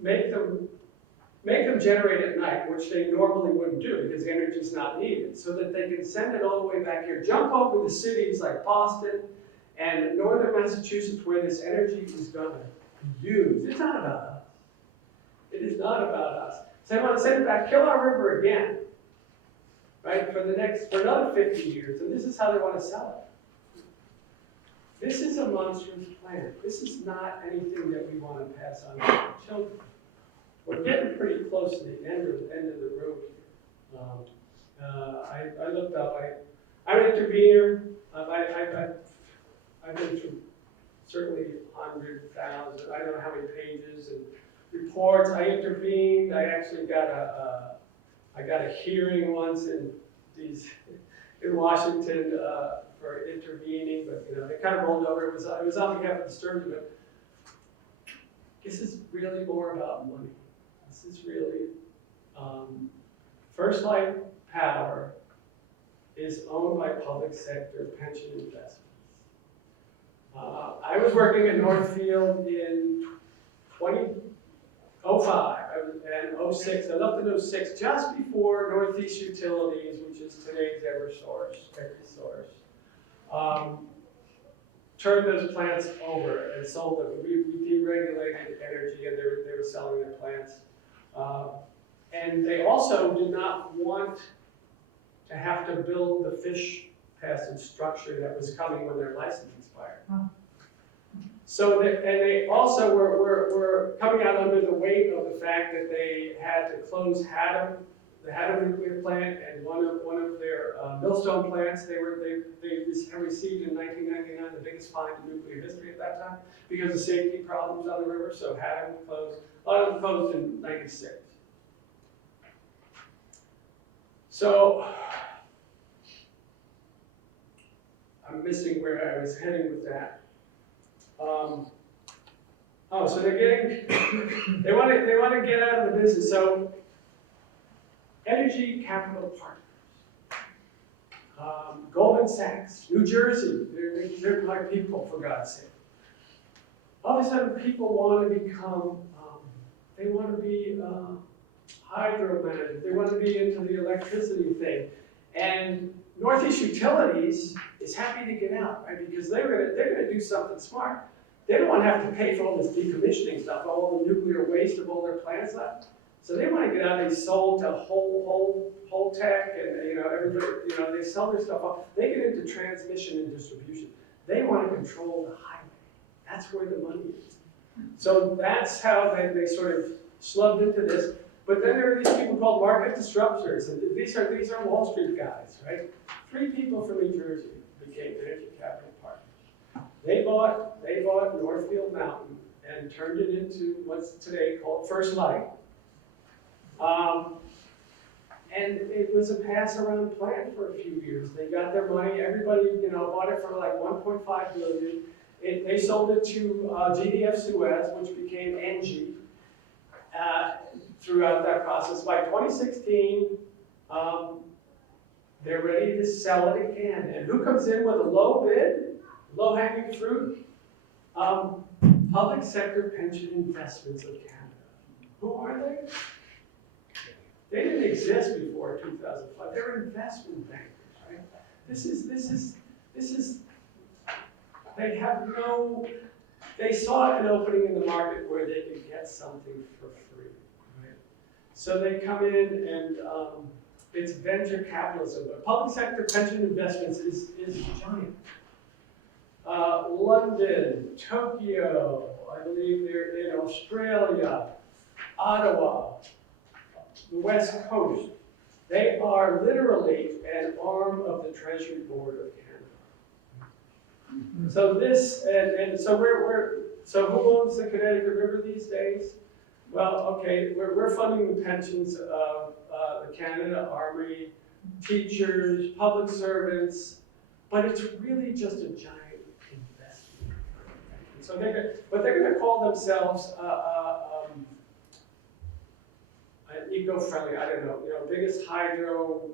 make them generate at night, which they normally wouldn't do because the energy's not needed, so that they can send it all the way back here, jump over the cities like Boston and northern Massachusetts where this energy is going to be used. It's not about us. It is not about us. So they want to send it back, kill our river again, right, for another 50 years, and this is how they want to sell it. This is a monstrous plan. This is not anything that we want to pass on to our children. We're getting pretty close to the end of the road here. I looked up. I'm an intervener. I've been through certainly 100,000. I don't know how many pages and reports. I intervened. I actually got a hearing once in Washington for intervening, but they kind of rolled over. It was on behalf of the Stearns, but this is really more about money. This is really First Light Power is owned by public sector pension investments. I was working at Northfield in 2005 and 06. I left in 06, just before Northeast Utilities, which is today's Eversource, turned those plants over and sold them. We deregulated energy, and they were selling their plants. And they also did not want to have to build the fish passage structure that was coming when their license expired. So they also were coming out under the weight of the fact that they had to close Haddam they had a nuclear plant, and one of their millstone plants, they received in 1999 the biggest fine in nuclear history at that time because of safety problems on the river, so had them closed. A lot of them closed in '96. So I'm missing where I was heading with that. So they're getting, they want to get out of the business. So Energy Capital Partners, Goldman Sachs, New Jersey, they're my people, for God's sake. All of a sudden, people want to become, they want to be hydro managers, they want to be into the electricity thing. And Northeast Utilities is happy to get out, right? Because they're gonna do something smart. They don't want to have to pay for all this decommissioning stuff, all the nuclear waste of all their plants left. So they want to get out. They sold to whole tech, and everybody, they sell their stuff off. They get into transmission and distribution. They want to control the highway. That's where the money is. So that's how they sort of slugged into this. But then there are these people called market disruptors, and these are Wall Street guys, right? 3 people from New Jersey became Energy Capital Partners. They bought Northfield Mountain and turned it into what's today called First Light. And it was a pass-around plan for a few years. They got their money. Everybody, bought it for like 1.5 billion. They sold it to GDF Suez, which became NG. Throughout that process, by 2016, they're ready to sell it again. And who comes in with a low bid, low-hanging fruit? Public Sector Pension Investments of Canada. Who are they? They didn't exist before 2005. They're investment bankers, right? This is. They saw an opening in the market where they could get something for free, right? So they come in and it's venture capitalism. But public sector pension investments is giant. London, Tokyo, I believe they're in Australia, Ottawa, the West Coast. They are literally an arm of the Treasury Board of Canada. So this, and so so who owns the Connecticut River these days? Well, okay, we're funding the pensions of the Canada Army, teachers, public servants, but it's really just a giant investment. So they're going to call themselves eco-friendly. I don't know, biggest hydro.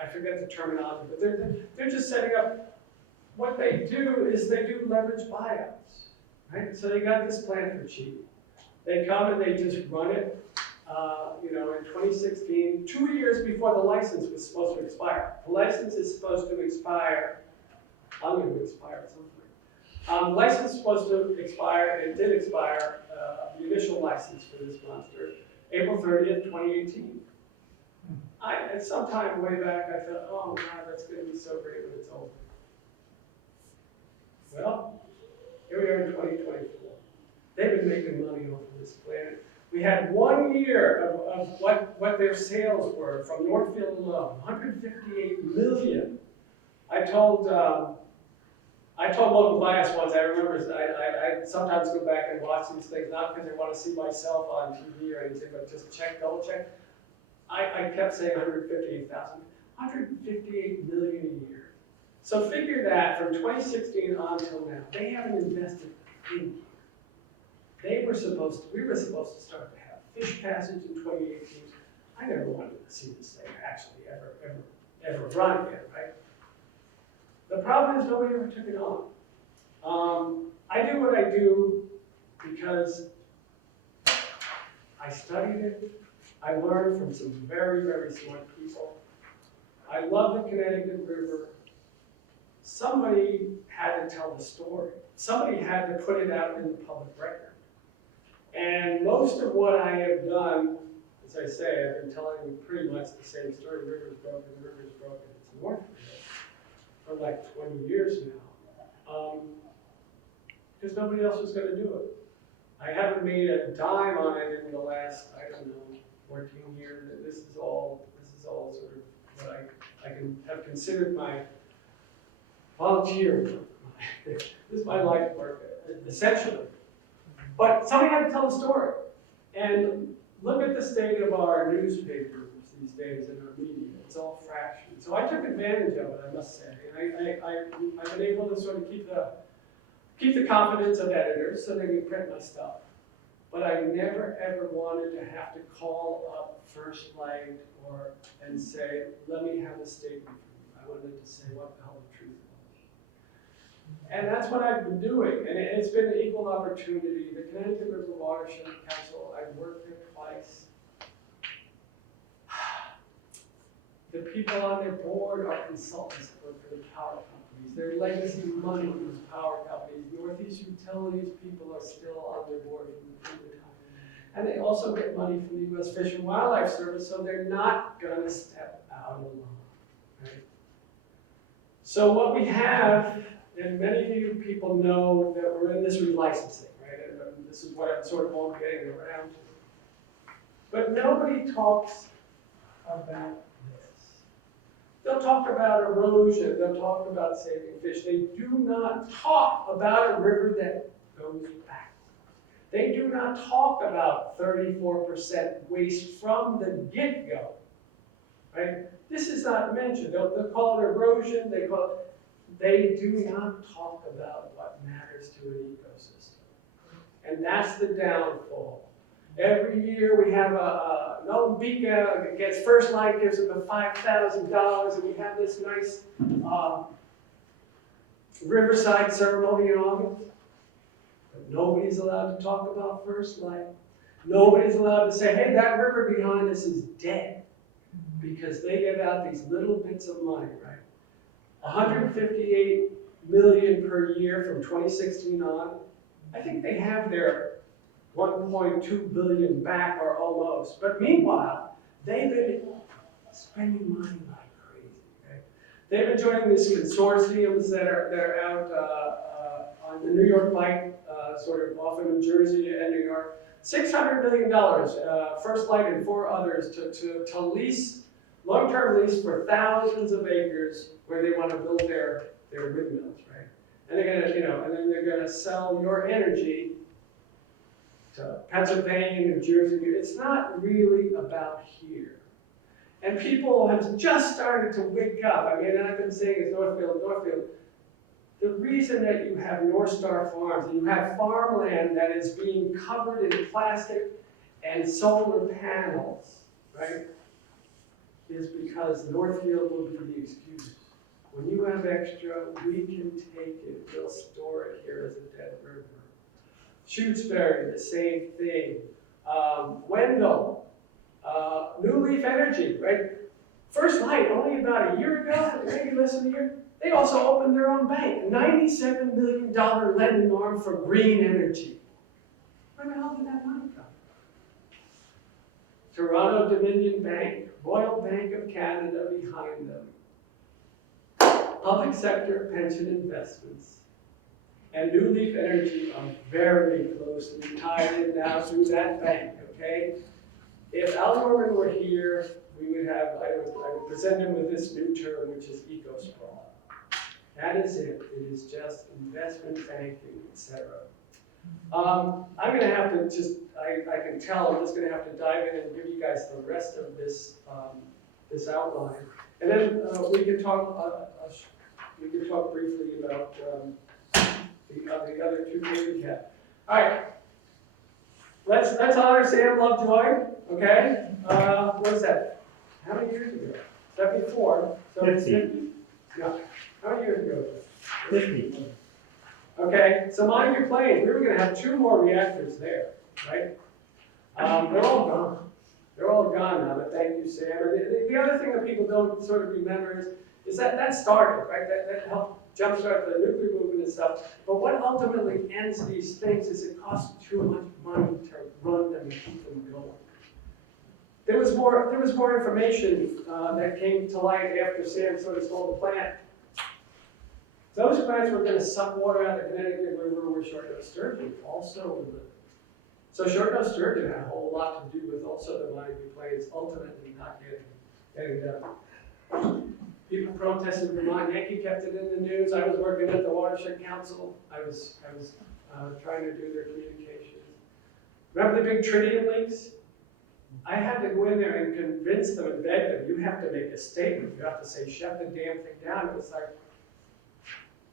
I forget the terminology, but they're just setting up. What they do is they do leverage buyouts, right? So they got this plant for cheap. They come and they just run it, in 2016, 2 years before the license was supposed to expire. The license is supposed to expire, I'm going to expire at some point. License is supposed to expire, it did expire, the initial license for this monster, April 30th, 2018. At some time way back, I thought, oh God, that's going to be so great when it's over. Well, here we are in 2024. They've been making money off of this planet. We had 1 year of what their sales were from Northfield alone, 158 million. I told local bias once, I remember, I sometimes go back and watch these things, not because I want to see myself on TV or anything, but just double check. I kept saying 158,000, 158 million a year. So figure that from 2016 on till now, they haven't invested in here. We were supposed to start to have fish passage in 2018. I never wanted to see this thing actually ever run again, right? The problem is nobody ever took it on. I do what I do because I studied it. I learned from some very, very smart people. I love the Connecticut River. Somebody had to tell the story. Somebody had to put it out in the public record. And most of what I have done, as I say, I've been telling you pretty much the same story. The river's broken, it's north of it, for like 20 years now. Because nobody else was going to do it. I haven't made a dime on it in the last, I don't know, working here, that this is all sort of what I can have considered my volunteer work. This is my life work, essentially. But somebody had to tell the story. And look at the state of our newspapers these days and our media. It's all fractured. So I took advantage of it, I must say. And I've been able to sort of keep the confidence of editors so they can print my stuff. But I never ever wanted to have to call up First Light and say, let me have a statement from you. I wanted to say what the hell the truth was. And that's what I've been doing. And it's been an equal opportunity. The Connecticut River Watershed Council, I've worked there twice. The people on their board are consultants that work for the power companies. Their legacy money is power companies. Northeast Utilities people are still on their board from the time. And they also get money from the U.S. Fish and Wildlife Service, so they're not going to step out alone. Right? So what we have, and many of you people know that we're in this relicensing, right? And this is what I'm sort of all getting around to. But nobody talks about this. They'll talk about erosion, they'll talk about saving fish. They do not talk about a river that goes back. They do not talk about 34% waste from the get-go, right? This is not mentioned. They'll call it erosion, they do not talk about what matters to an ecosystem. And that's the downfall. Every year we have Melton Beacon gets First Light, gives them $5,000, and we have this nice Riverside ceremony in August. But nobody's allowed to talk about First Light. Nobody's allowed to say, hey, that river behind us is dead. Because they give out these little bits of money, right? $158 million per year from 2016 on. I think they have their 1.2 billion back or almost. But meanwhile, they've been spending money like crazy. Right? They've been joining these consortiums that are out on the New York Bight, sort of off in New Jersey and New York. $600 million, First Light and 4 others, to lease, long-term lease for thousands of acres where they want to build their windmills, right? And they're gonna, and then they're gonna sell your energy to Pennsylvania, New Jersey. It's not really about here. And people have just started to wake up. I mean, I've been saying it's Northfield. The reason that you have North Star Farms and you have farmland that is being covered in plastic and solar panels, right, is because Northfield will be the excuse. When you have extra, we can take it. We'll store it here as a dead river. Shutesbury, the same thing. Wendell, New Leaf Energy, right? First Light, only about a year ago, maybe less than a year, they also opened their own bank, a $97 million lending arm for green energy. Where the hell did that money come from? Toronto Dominion Bank, Royal Bank of Canada behind them. Public sector pension investments. And New Leaf Energy are very closely tied in now through that bank, okay? If Al Norman were here, we would have, I would present him with this new term, which is eco-sprawl. That is it. It is just investment banking, etc. I'm going to have to just, I can tell, I'm just going to have to dive in and give you guys the rest of this, this outline. And then we can talk briefly about the other two things we have. All right. Let's honor Sam Lovejoy, okay? What is that? How many years ago? 74. So 50. No. How many years ago? 50. Okay, so mind your planes. We were going to have 2 more reactors there, right? They're all gone. They're all gone now, but thank you, Sam. And the other thing that people don't sort of remember is that started, right? That helped jumpstart the nuclear movement and stuff. But what ultimately ends these things is it costs too much money to run them and keep them going. There was more information that came to light after Sam sort of stole the plant. Those plants were going to suck water out of the Connecticut River, were short of sturgeon also. So short nosed sturgeon had a whole lot to do with also the Miami Plains ultimately not getting done. People protested Vermont Yankee, kept it in the news. I was working at the Watershed Council. I was trying to do their communications. Remember the big tritium leaks? I had to go in there and convince them and beg them, you have to make a statement. You have to say, shut the damn thing down. It was like,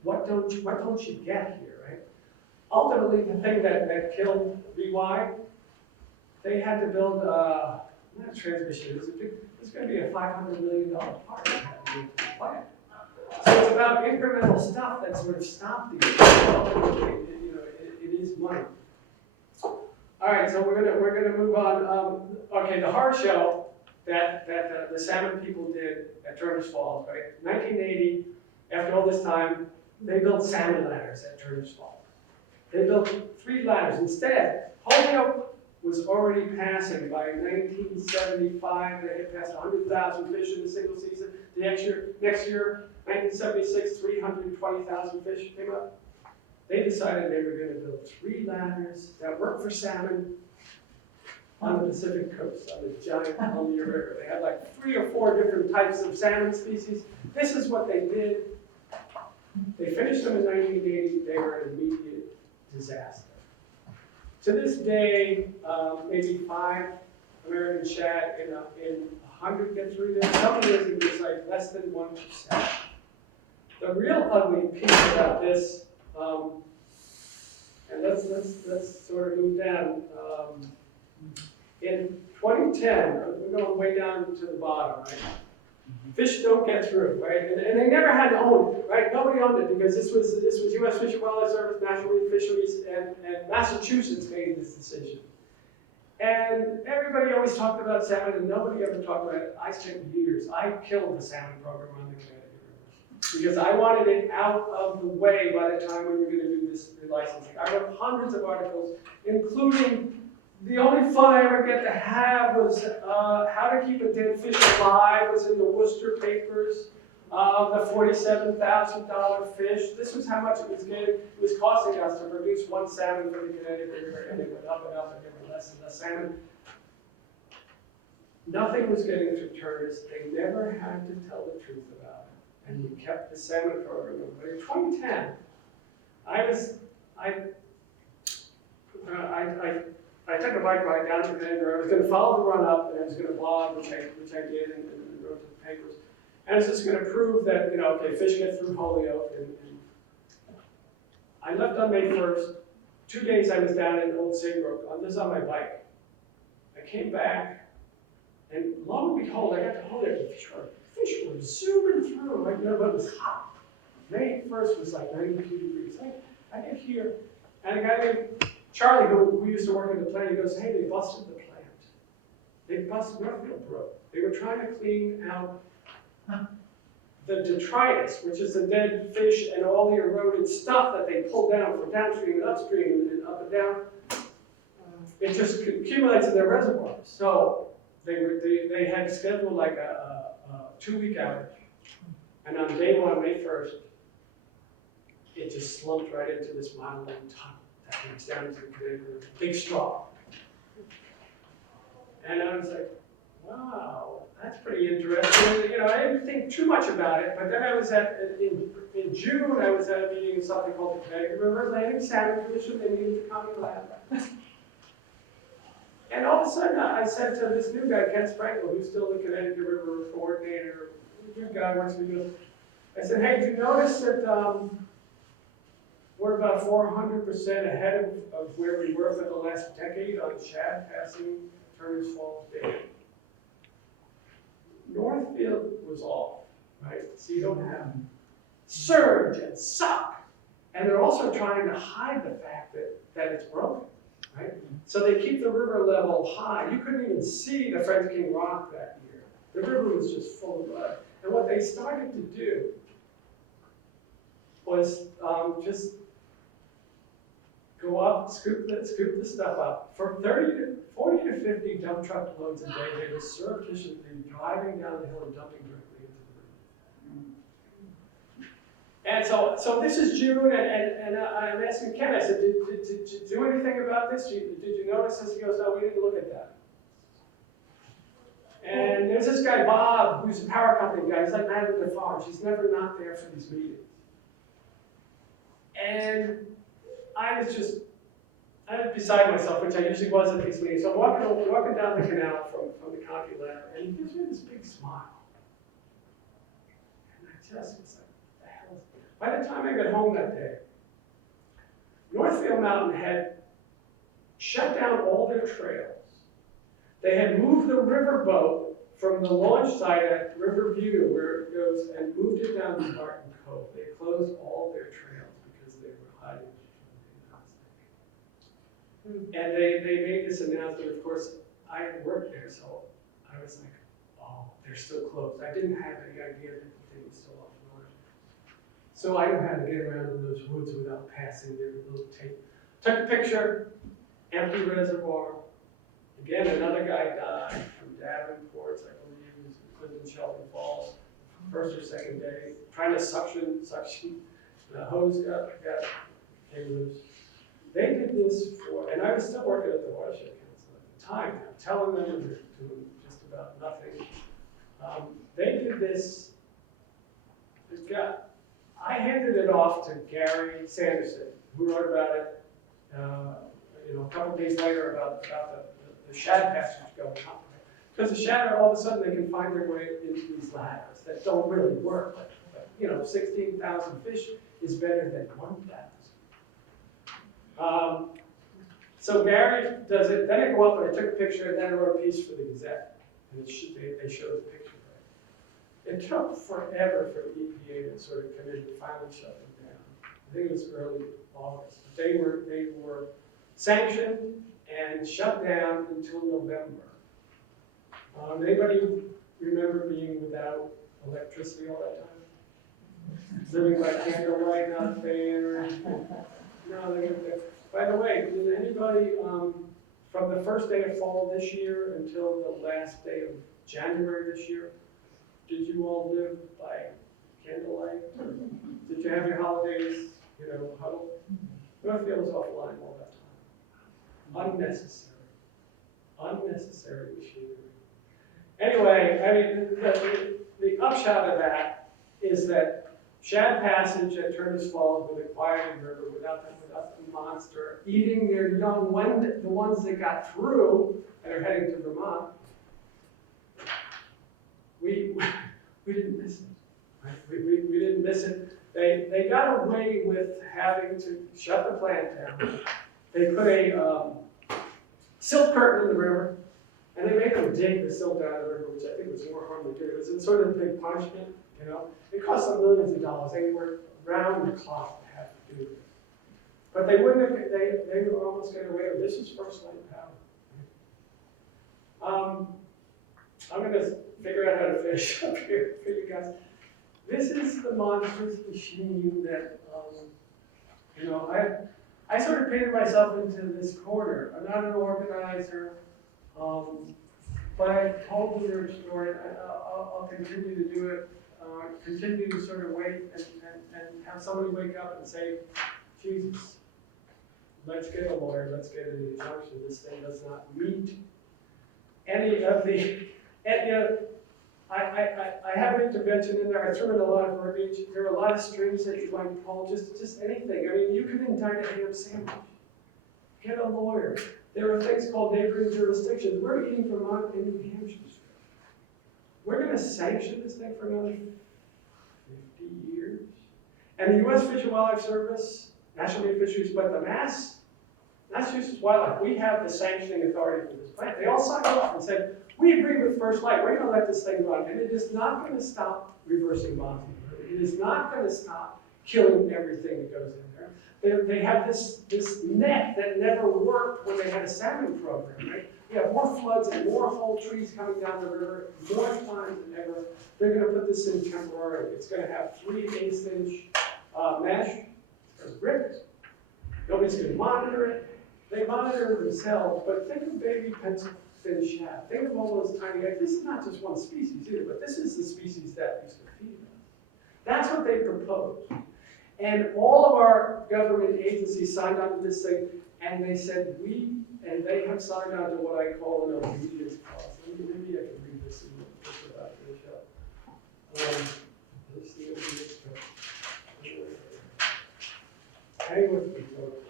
what don't you get here, right? Ultimately, the thing that killed VY, they had to build not a transmission. It was going to be a $500 million part that had to be plant. So it's about incremental stuff that sort of stopped these. It is money. All right, so we're gonna move on. Okay, the hard shell that the salmon people did at Turner's Falls, right? 1980, after all this time, they built salmon ladders at Turner's Falls. They built 3 ladders. Instead, Holyoke was already passing by 1975. They had passed 100,000 fish in a single season. The next year, 1976, 320,000 fish came up. They decided they were going to build 3 ladders that worked for salmon on the Pacific coast, on the giant Columbia River. They had like 3 or 4 different types of salmon species. This is what they did. They finished them in 1980. They were an immediate disaster. To this day, maybe 5 American shad in 100 get through there. Some years it was like less than 1%. The real ugly piece about this, and let's sort of move down. In 2010, we're going way down to the bottom, right? Fish don't get through, right? And they never had to own it, right? Nobody owned it because this was U.S. Fish and Wildlife Service, National Marine Fisheries, and Massachusetts made this decision. And everybody always talked about salmon, and nobody ever talked about it. I spent years. I killed the salmon program on the Connecticut River because I wanted it out of the way by the time we were going to do this licensing. I wrote hundreds of articles, including. The only fun I ever get to have was how to keep a dead fish alive was in the Worcester papers. The $47,000 fish. This was how much it was costing us to produce 1 salmon for the Connecticut River, and it went up and up, and there were less and less salmon. Nothing was getting through tourists. They never had to tell the truth about it, and we kept the salmon program going. But in 2010, I took a bike ride down to Vancouver. I was going to follow the run up, and I was going to blog, which I did, and wrote to the papers. And I was just going to prove that, okay, fish get through Holyoke. And I left on May 1st. 2 days I was down in Old Saybrook, on my bike. I came back, and lo and behold, I got to Holyoke, and fish were zooming through, but it was hot. May 1st was like 92 degrees. I get here, and a guy named Charlie, who used to work in the plant, he goes, hey, they busted the plant. They busted Northfield Brook. They were trying to clean out the detritus, which is the dead fish and all the eroded stuff that they pulled down from downstream and upstream and up and down. It just accumulates in their reservoirs. So they had scheduled like a 2-week outage. And on day 1, May 1st, it just slumped right into this mile-long tunnel. That leads down to the Connecticut River, big straw. And I was like, wow, that's pretty interesting. I didn't think too much about it, but then I was in June, I was at a meeting in something called the Connecticut River Atlantic Salmon Commission. They needed to come and lab. And all of a sudden, I said to this new guy, Ken Sprankle, who's still the Connecticut River coordinator, good guy, works for you. I said, hey, do you notice that we're about 400% ahead of where we were for the last decade on shad passing Turner's Falls Dam? Northfield was off, right? So you don't have surge and suck. And they're also trying to hide the fact that it's broken, right? So they keep the river level high. You couldn't even see the Friends King Rock that year. The river was just full of mud. And what they started to do was just go up, scoop the stuff up. For 40 to 50 dump truck loads a day, they were surreptitiously driving down the hill and dumping directly into the river. And so this is June, and I'm asking Ken, I said, did you do anything about this? Did you notice this? He goes, no, we didn't look at that. And there's this guy, Bob, who's a power company guy. He's like Madame Defarge. He's never not there for these meetings. And I was beside myself, which I usually was at these meetings. So I'm walking down the canal from the county ladder, and he gives me this big smile. And I just was like, what the hell is this? By the time I got home that day, Northfield Mountain had shut down all their trails. They had moved the riverboat from the launch site at Riverview, where it goes, and moved it down to Barton Cove. They closed all their trails because they were hiding from the And they made this announcement. Of course, I had worked there, so I was like, oh, they're still closed. I didn't have any idea that the thing was still offline. So I knew how to get around in those woods without passing their little tape. Took a picture, empty reservoir. Again, another guy died from Davenport, I believe, who lived in Shelton Falls, first or second day, trying to suction, the hose got came loose. They did this and I was still working at the Watershed Council at the time, I'm telling them they're doing just about nothing. They did this, I handed it off to Gary Sanderson, who wrote about it, a couple days later about the shad passage going up. Because the shad, all of a sudden, they can find their way into these ladders that don't really work. But 16,000 fish is better than 1,000. So Gary does it, then I go up and I took a picture, and then I wrote a piece for the Gazette. And they showed the picture. Right? It took forever for the EPA to sort of come in and finally shut them down. I think it was early August. They were sanctioned and shut down until November. Anybody remember being without electricity all that time? Living by candlelight, not a fan or anything? No, they were there. By the way, did anybody, from the first day of fall this year until the last day of January this year, did you all live by candlelight? Did you have your holidays, huddled? Northfield was offline all that time. Unnecessary machinery. Anyway, I mean, the upshot of that is that shad passage at Turners Falls with a quiet river without the monster eating their young, the ones that got through and are heading to Vermont. We didn't miss it. Right? We didn't miss it. They got away with having to shut the plant down. They put a silt curtain in the river, and they made them dig the silt out of the river, which I think was more harm than good. It was sort of a big punishment, It cost them millions of dollars. They were round the clock to have to do this. But they wouldn't have, they were almost getting away with it. This is first light power. I'm going to figure out how to finish up here for you guys. This is the monstrous machine that, I sort of painted myself into this corner. I'm not an organizer, but I told them their story. I'll continue to do it, continue to sort of wait and have somebody wake up and say, Jesus, let's get a lawyer, let's get an injunction. This thing does not meet any of the, I have an intervention in there. I threw in a lot of verbiage. There are a lot of strings that you might pull, just anything. I mean, you can indict a ham sandwich. Get a lawyer. There are things called neighboring jurisdictions. We're eating Vermont and New Hampshire. We're going to sanction this thing for another 50 years. And the U.S. Fish and Wildlife Service, National Marine Fisheries, but the Massachusetts Wildlife, we have the sanctioning authority for this plant. They all signed off and said, we agree with First Light. We're going to let this thing run. And it is not going to stop reversing Monty. It is not going to stop killing everything that goes in there. They have this net that never worked when they had a salmon program, right? We have more floods and more whole trees coming down the river, more times than ever. They're going to put this in temporarily. It's going to have 3 1/8-inch mesh or bricks. Nobody's going to monitor it. They monitor it themselves, but think of baby pencil fin shad. Think of all those tiny eggs. This is not just one species either, but this is the species that used to feed us. That's what they proposed. And all of our government agencies signed on to this thing, and they said and they have signed on to what I call an obedience clause. Maybe I can read this and just about finish up. Let's see what it is. Hang with me, folks.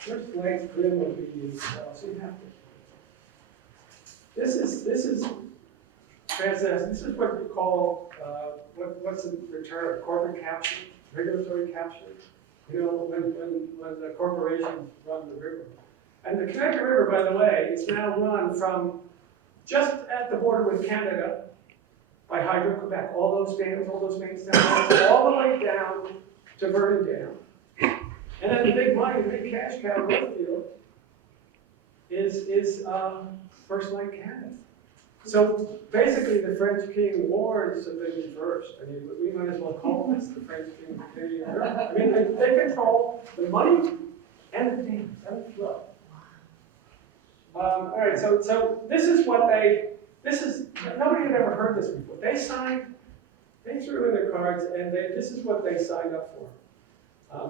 First light grim obedience clause. You have to. This is fantastic. This is what you call what's the term? Corporate capture, regulatory capture. You know, when the corporations run the river. And the Connecticut River, by the way, is now run from just at the border with Canada by Hydro-Quebec. All those main dams, all the way down to Vernon Dam. And then the big money, the big cash cow, Brookfield, is First Light Canada. So basically, the French-Canadian Wars have been reversed. I mean, we might as well call this the French-Canadian War. I mean, they control the money and the dams and the flow. All right, so this is what nobody had ever heard this before. They threw in their cards, and this is what they signed up for.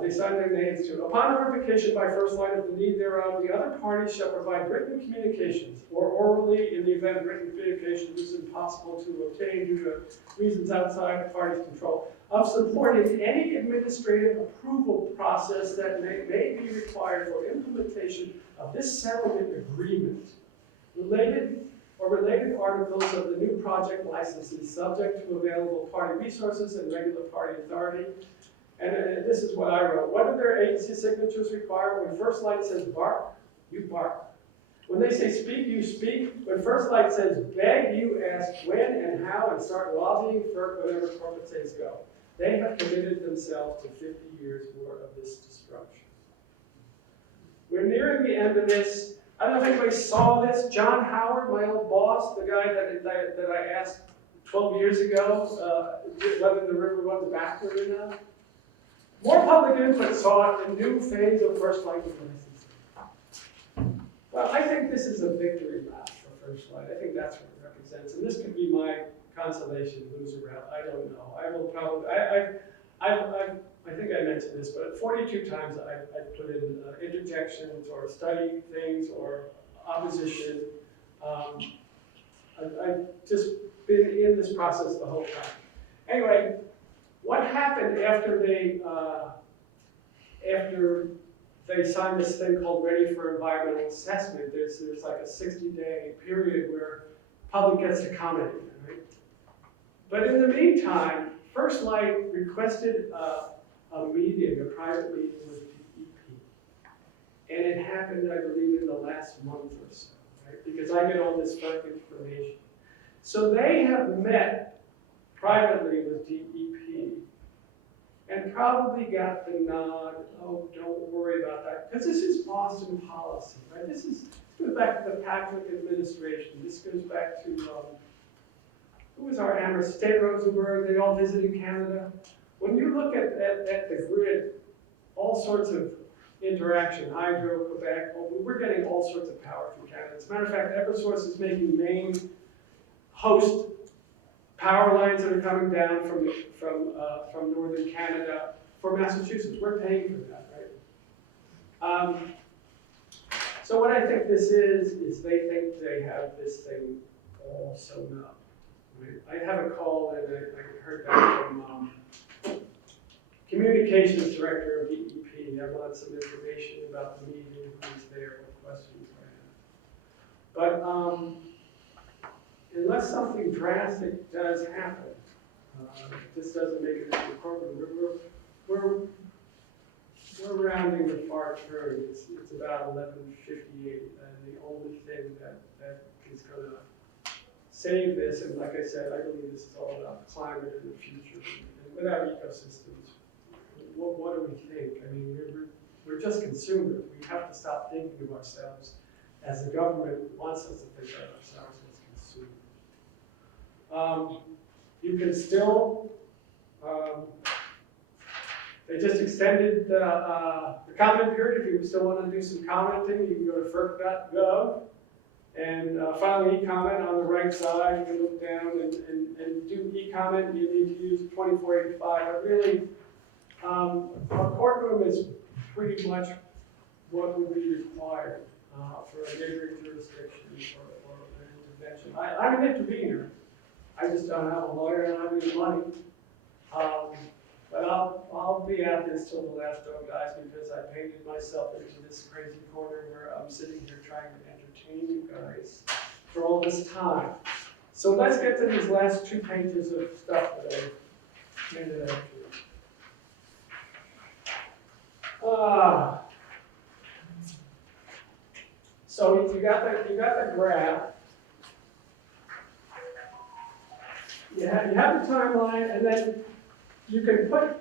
They signed their names to. Upon notification by First Light of the need thereof, the other parties shall provide written communications, or orally in the event written communication is impossible to obtain due to reasons outside the party's control, of supporting any administrative approval process that may be required for implementation of this settlement agreement, related articles of the new project licenses, subject to available party resources and regular party authority. And this is what I wrote. What do their agency signatures require? When First Light says bark, you bark. When they say speak, you speak. When First Light says beg, you ask when and how and start lobbying for whatever corporate says go. They have committed themselves to 50 years more of this destruction. We're nearing the end of this. I don't know if anybody saw this. John Howard, my old boss, the guy that I asked 12 years ago whether the river runs backward or not. More public input saw a new phase of First Light licensing. Well, I think this is a victory lap for First Light. I think that's what it represents. And this could be my consolation loser route. I don't know. I will probably, I think I mentioned this, but 42 times I put in interjections or study things or opposition. I've just been in this process the whole time. Anyway, what happened after they signed this thing called Ready for Environmental Assessment? There's like a 60-day period where public gets to comment, right? But in the meantime, First Light requested a meeting, a private meeting with DEP. And it happened, I believe, in the last month or so, right? Because I get all this FERC information. So they have met privately with DEP and probably got the nod, oh, don't worry about that. Because this is Boston policy, right? This goes back to the Patrick administration. This goes back to, who was our Amherst? State Rosenberg, they all visited Canada. When you look at the grid, all sorts of interaction, Hydro, Quebec, we're getting all sorts of power from Canada. As a matter of fact, Eversource is making main host power lines that are coming down from northern Canada for Massachusetts. We're paying for that, right? So what I think this is they think they have this thing all sewn up. Right? I have a call and I heard that from communications director of DEP. I want some information about the meeting, who's there, what questions I have. But unless something drastic does happen, this doesn't make it into the program. We're rounding the far turn. It's about 11:58, and the only thing that is going to save this, and like I said, I believe this is all about climate in the future. And without ecosystems, what do we think? I mean, we're just consumers. We have to stop thinking of ourselves as the government wants us to think of ourselves as consumers. You can still They just extended the comment period. If you still want to do some commenting, you can go to FERC.gov and file an e-comment on the right side. You can look down and do e-comment. You need to use 2485. But really, our courtroom is pretty much what would be required for a neighboring jurisdiction or an intervention. I'm an intervener. I just don't have a lawyer and I don't have any money. But I'll be at this till the last dog dies because I painted myself into this crazy corner where I'm sitting here trying to entertain you guys for all this time. So let's get to these last 2 pages of stuff that I handed out to you. So you got the graph. You have the timeline, and then you can put,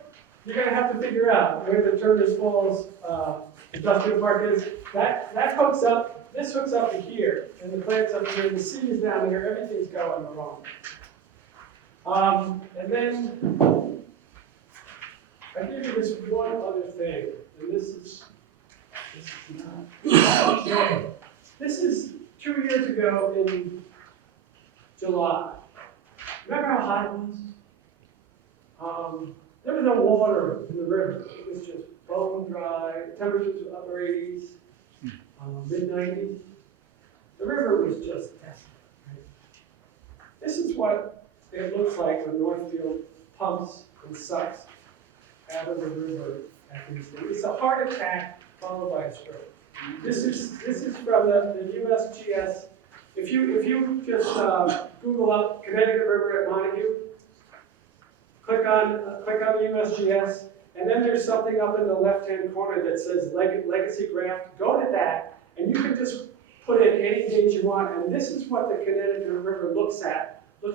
you're going to have to figure out where the Turner's Falls industrial park is. That hooks up, this hooks up to here, and the plant's up here, the sea is down there, everything's going wrong. And then I give you this one other thing, and this is not, this is 2 years ago in July. Remember how hot it was? There was no water in the river. It was just bone dry. Temperatures were upper 80s, mid 90s. The river was just desolate. Right? This is what it looks like when Northfield pumps and sucks out of the river at these things. It's a heart attack followed by a stroke. This is from the USGS. If you just Google up Connecticut River at Montague, click on the USGS, and then there's something up in the left-hand corner that says Legacy Graph. Go to that, and you can just put in any date you want. And this is what the Connecticut River looks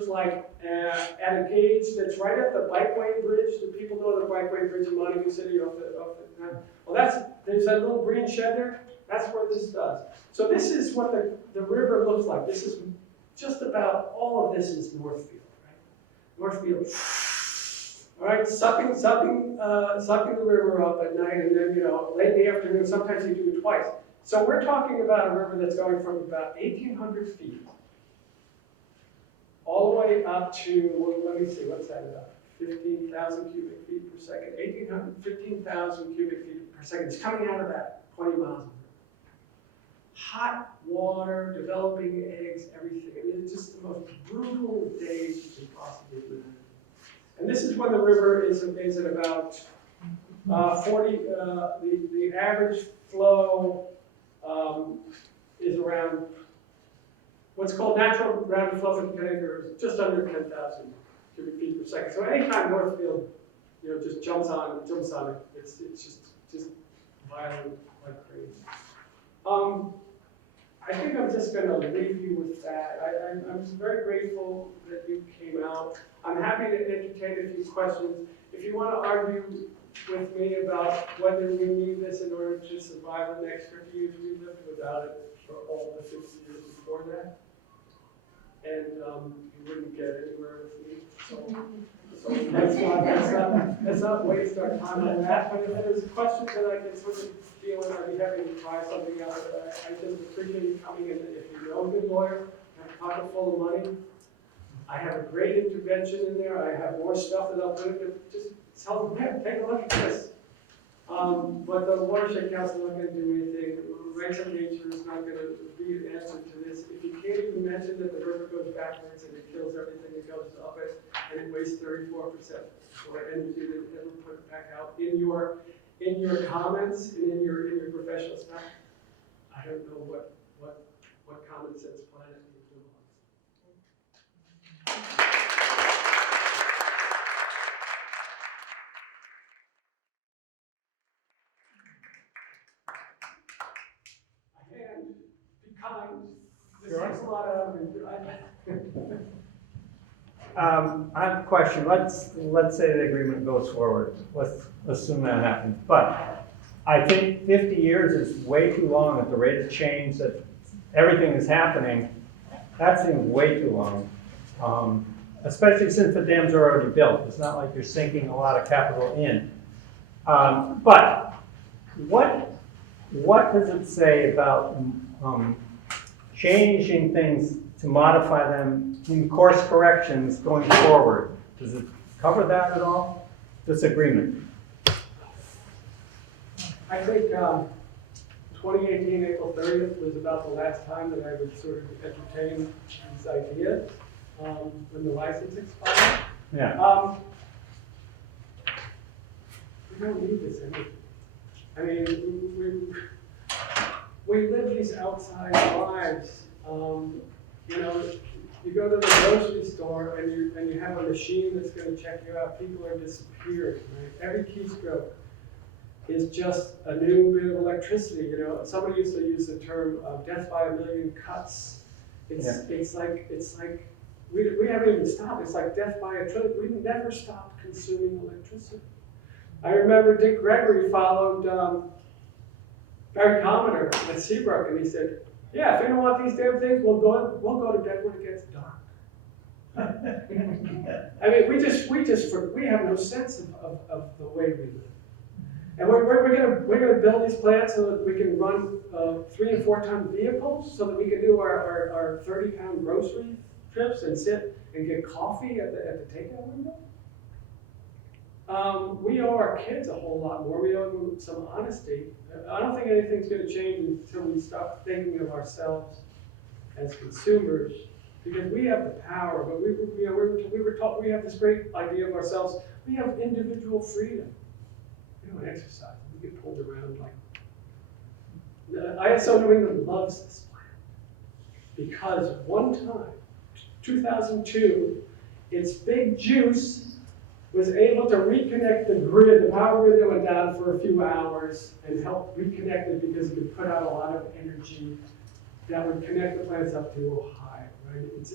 like at a gauge that's right at the bikeway bridge. Do people know the bikeway bridge in Montague City? Well, there's that little green shed there. That's where this does. So this is what the river looks like. This is just about all of this is Northfield, right? Northfield, all right, sucking the river up at night, and then late in the afternoon. Sometimes you do it twice. So we're talking about a river that's going from about 1,800 feet all the way up to, well, let me see, what's that about? 15,000 cubic feet per second. 15,000 cubic feet per second. It's coming out of that 20 miles an hour. Hot water, developing eggs, everything. I mean, it's just the most brutal days you can possibly imagine. And this is when the river is at about 40. The average flow is around what's called natural rounded flow for the Connecticut River is just under 10,000 cubic feet per second. So anytime Northfield, just jumps on it, it's just violent like crazy. I think I'm just going to leave you with that. I'm very grateful that you came out. I'm happy to entertain a few questions. If you want to argue with me about whether we need this in order to survive the next 50 years, we lived without it for all the 50 years before that. And you wouldn't get anywhere with me. So let's not waste our time on that. But if there's questions that I can sort of deal with, I'd be happy to try something out. I just appreciate you coming in. If you know a good lawyer, have a pocket full of money, I have a great intervention in there. I have more stuff that I'll put in there. Just tell them, hey, take a look at this. But the watershed council is not going to do anything. Rights of nature is not going to be an answer to this. If you can't even mention that the river goes backwards and it kills everything that goes up it, and it wastes 34% or energy that it never put back out in your comments and in your professional stuff, I don't know what common sense planet you live on. And be kind. This takes a lot out of me. I have a question. Let's say the agreement goes forward. Let's assume that happens. But I think 50 years is way too long at the rate of change that everything is happening. That seems way too long, especially since the dams are already built. It's not like you're sinking a lot of capital in. But what does it say about changing things to modify them in course corrections going forward? Does it cover that at all? This agreement? I think 2018, April 30th was about the last time that I would sort of entertain these ideas when the license expired. Yeah. We don't need this anymore. I mean, we live these outside lives. You know, you go to the grocery store and you have a machine that's going to check you out. People are disappearing, right? Every keystroke is just a new bit of electricity. You know, somebody used to use the term "death by a million cuts." It's like we haven't even stopped. It's like death by a trillion. We've never stopped consuming electricity. I remember Dick Gregory followed Barry Commoner at Seabrook, and he said, "Yeah, if you don't want these damn things, we'll go to bed when it gets dark." I mean, we have no sense of the way we live. And we're gonna build these plants so that we can run 3 and 4 ton vehicles, so that we can do our 30-pound grocery trips and sit and get coffee at the takeout window. We owe our kids a whole lot more. We owe them some honesty. I don't think anything's going to change until we stop thinking of ourselves as consumers, because we have the power. But we were taught, we have this great idea of ourselves. We have individual freedom. We don't exercise. We get pulled around like. ISO New England loves this plan because one time, 2002, its big juice was able to reconnect the grid, the power grid that went down for a few hours, and help reconnect it because it could put out a lot of energy that would connect the plants up to Ohio, right? It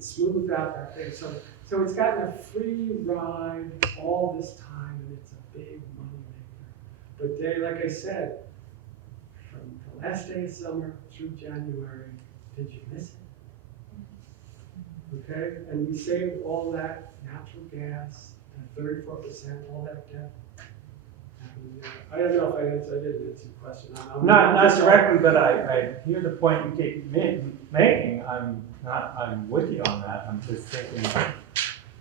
smoothed out that thing. So it's gotten a free ride all this time, and it's a big money maker. But like I said, from the last day of summer through January, did you miss it? Okay, and we saved all that natural gas, at 34%, all that debt. I don't know if I didn't answer your question. Not directly, but I hear the point you keep making. I'm with you on that. I'm just thinking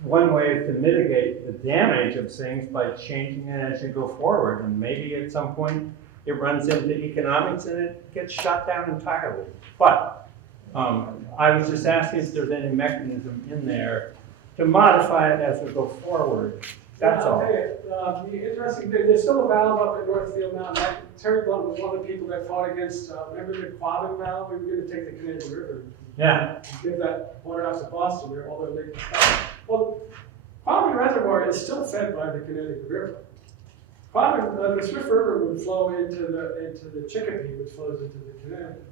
one way is to mitigate the damage of things by changing it as you go forward, and maybe at some point it runs into economics and it gets shut down entirely. But I was just asking if there's any mechanism in there to modify it as we go forward. That's all. The interesting thing, there's still a valve up at Northfield Mountain. Terry Blunt was one of the people that fought against, remember the Quabbin valve? We were going to take the Canadian River. Yeah. Give that water out to Boston, where all their big Well, Quabbin Reservoir is still fed by the Connecticut River. Quabbin, the Swift River would flow into the Chicopee, which flows into the Connecticut.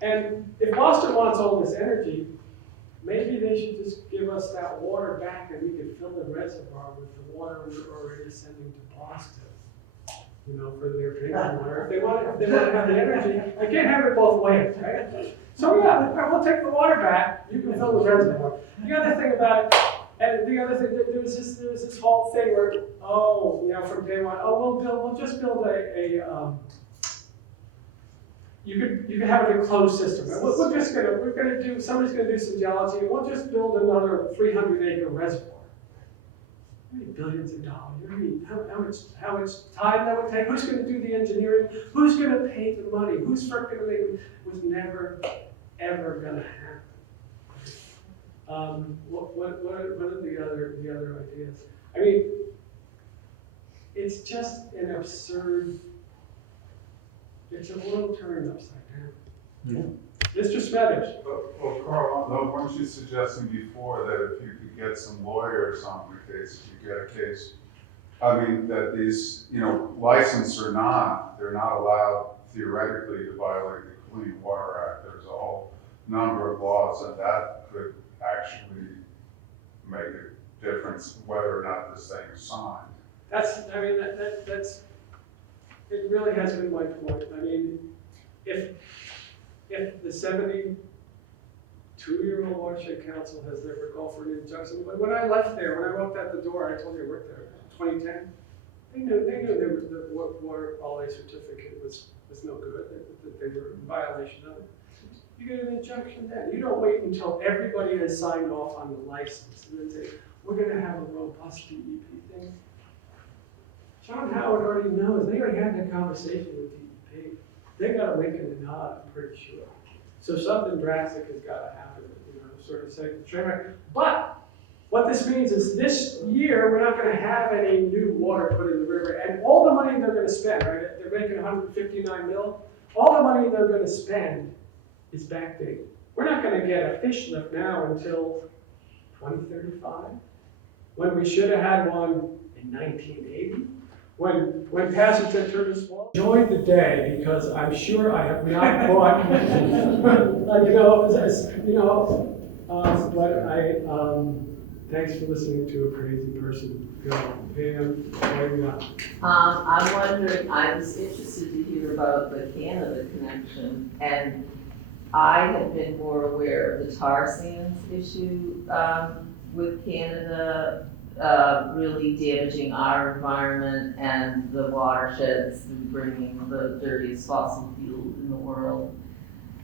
And if Boston wants all this energy, maybe they should just give us that water back, and we could fill the reservoir with the water we're already sending to Boston, you know, for their drinking water. If they want to have the energy, they can't have it both ways, right? So yeah, we'll take the water back. You can fill the reservoir. The other thing about it, and the other thing, there was this whole thing where, from day one, we'll just build you could have an enclosed system. Somebody's gonna do some geology, and we'll just build another 300-acre reservoir. How many billions of dollars? I mean, how much time that would take? Who's gonna do the engineering? Who's gonna pay the money? Who's gonna make it? Was never, ever gonna happen. What are the other ideas? I mean, it's just an absurd. It's a world turned upside down. Yeah. Mr. Smethers. Well, Carl, weren't you suggesting before that if you could get some lawyers on the case, if you get a case, I mean, that these, licensed or not, they're not allowed theoretically to violate the Clean Water Act. There's a whole number of laws, and that could actually make a difference whether or not this thing is signed. That's it really has been my point. I mean, if the 72-year-old Watershed Council has never called for an injunction, when I left there, when I walked out the door, I told you I worked there, 2010. They knew the water quality certificate was no good, that they were in violation of it. You get an injunction then. You don't wait until everybody has signed off on the license and then say, we're gonna have a robust DEP thing. John Howard already knows, they already had that conversation with DEP. They got a wink and a nod, I'm pretty sure. So something drastic has gotta happen, sort of say, but what this means is this year, we're not gonna have any new water put in the river, and all the money they're gonna spend, right, they're making 159 mil, all the money they're gonna spend is backdated. We're not gonna get a fish lift now until 2035, when we should have had one in 1980. When Passage at Turtles Falls. Enjoyed the day because I'm sure I have not brought, but thanks for listening to a crazy person go. Pam, maybe not. I'm wondering, I was interested to hear about the Canada connection, and I have been more aware of the tar sands issue with Canada really damaging our environment and the watersheds and bringing the dirtiest fossil fuel in the world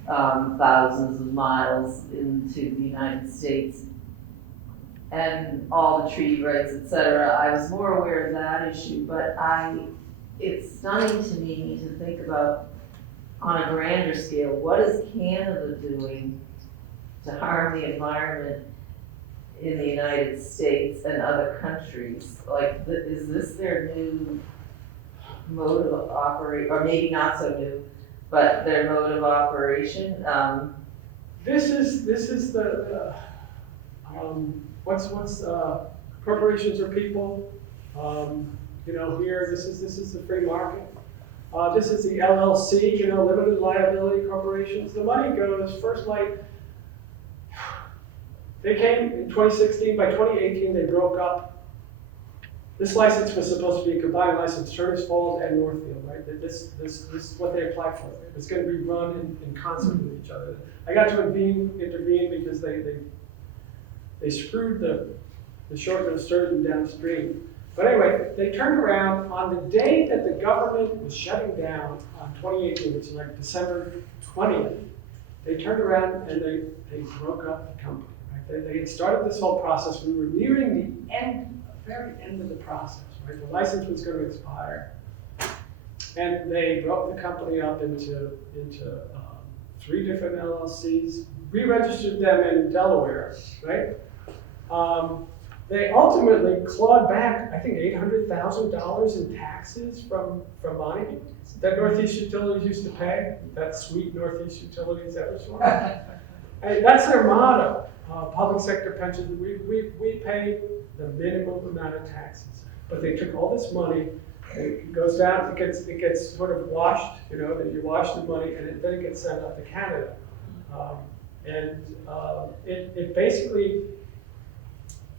thousands of miles into the United States, and all the treaty rights, et cetera. I was more aware of that issue, but it's stunning to me to think about on a grander scale, what is Canada doing to harm the environment in the United States and other countries? Like, is this their new mode of operation, or maybe not so new, but their mode of operation? This is the corporations are people. Here this is the free market. This is the LLC, limited liability corporations. The money goes first light. They came in 2016. By 2018, they broke up. This license was supposed to be a combined license, Turtles Falls and Northfield, right? This is what they applied for. It's going to be run in concert with each other. I got to intervene because they screwed the short and sturgeon downstream. But anyway, they turned around on the day that the government was shutting down on 2018, which is like December 20th. They turned around and they broke up the company. Right? They had started this whole process. We were nearing the very end of the process. Right? The license was going to expire, and they broke the company up into 3 different LLCs. Re-registered them in Delaware, right? They ultimately clawed back, I think, $800,000 in taxes from money that Northeast Utilities used to pay. That sweet Northeast Utilities Eversource. And that's their motto. Public sector pensions. We pay the minimum amount of taxes, but they took all this money. It goes down. It gets sort of washed. That you wash the money, and then it gets sent up to Canada. It basically.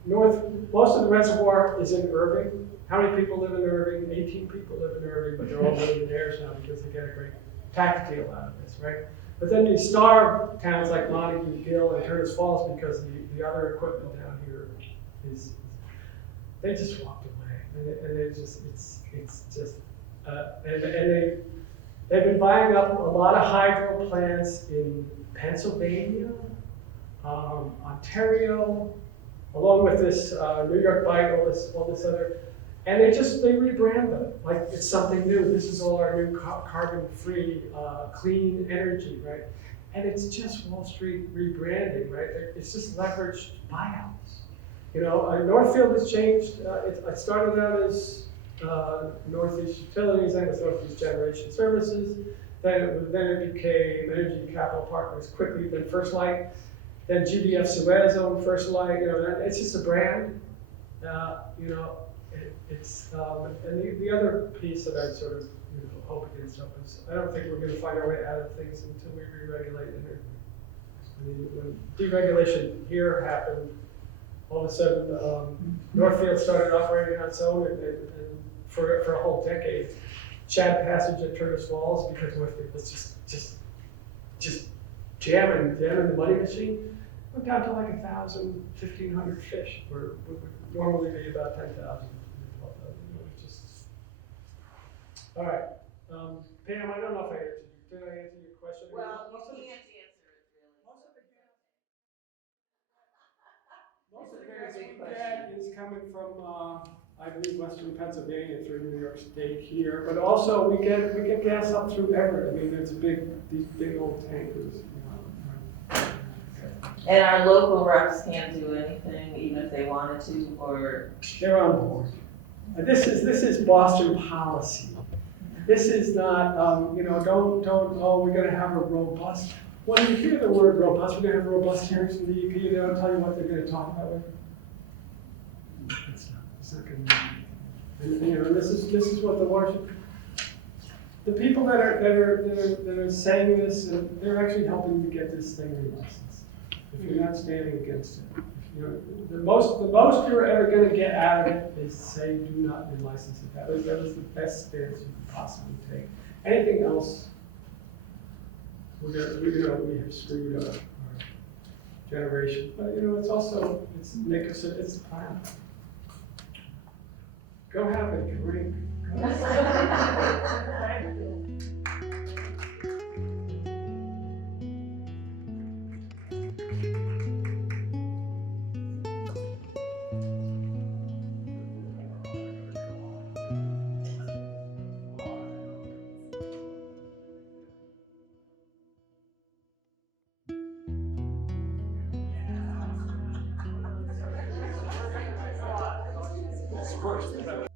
Most of the reservoir is in Irving. How many people live in Irving? 18 people live in Irving, but they're all millionaires now because they get a great tax deal out of this, right? But then you starve towns like Montague, Gill, and Turtles Falls because the other equipment down here they just walked away, and they've been buying up a lot of hydro plants in Pennsylvania, Ontario, along with this New York Bight, all this other, and they rebrand them like it's something new. This is all our new carbon-free, clean energy, right? And it's just Wall Street rebranding, right? It's just leveraged buyouts. Northfield has changed. It started out as Northeast Utilities, then it was Northeast Generation Services. Then it became Energy Capital Partners quickly, then First Light. Then GDF Suez owned First Light, it's just a brand, and the other piece that I sort of, hope against is I don't think we're going to find our way out of things until we re-regulate energy. When deregulation here happened, all of a sudden Northfield started operating on its own, and for a whole decade, Chad Passage at Turtles Falls because Northfield was just jamming the money machine. Went down to like 1,000, 1,500 fish, where would normally be about 10,000, 12,000. All right, Pam, I don't know if I answered you, did I answer your question? Well, Most of you the- can't answer it really. Most of the gas, It's most of a the very gas big we question. get is coming from, I believe, western Pennsylvania through New York State here, but also we get gas up through Everett. I mean, it's these big old tankers, you know. And our local reps can't do anything, even if they wanted to, or, They're on board. This is Boston policy. This is not, don't, we're gonna have a robust. When you hear the word robust, we're gonna have robust hearings from the DEP, they don't tell you what they're gonna talk about with it. It's not gonna happen. And this is what the Washington, the people that are saying this, they're actually helping to get this thing relicensed. If you're not standing against it. The most you're ever gonna get out of it is say, do not relicense it. That was the best stance you could possibly take. Anything else, we have screwed our generation. But it's also, it's the planet. Go have it, drink. Thank you. Of course.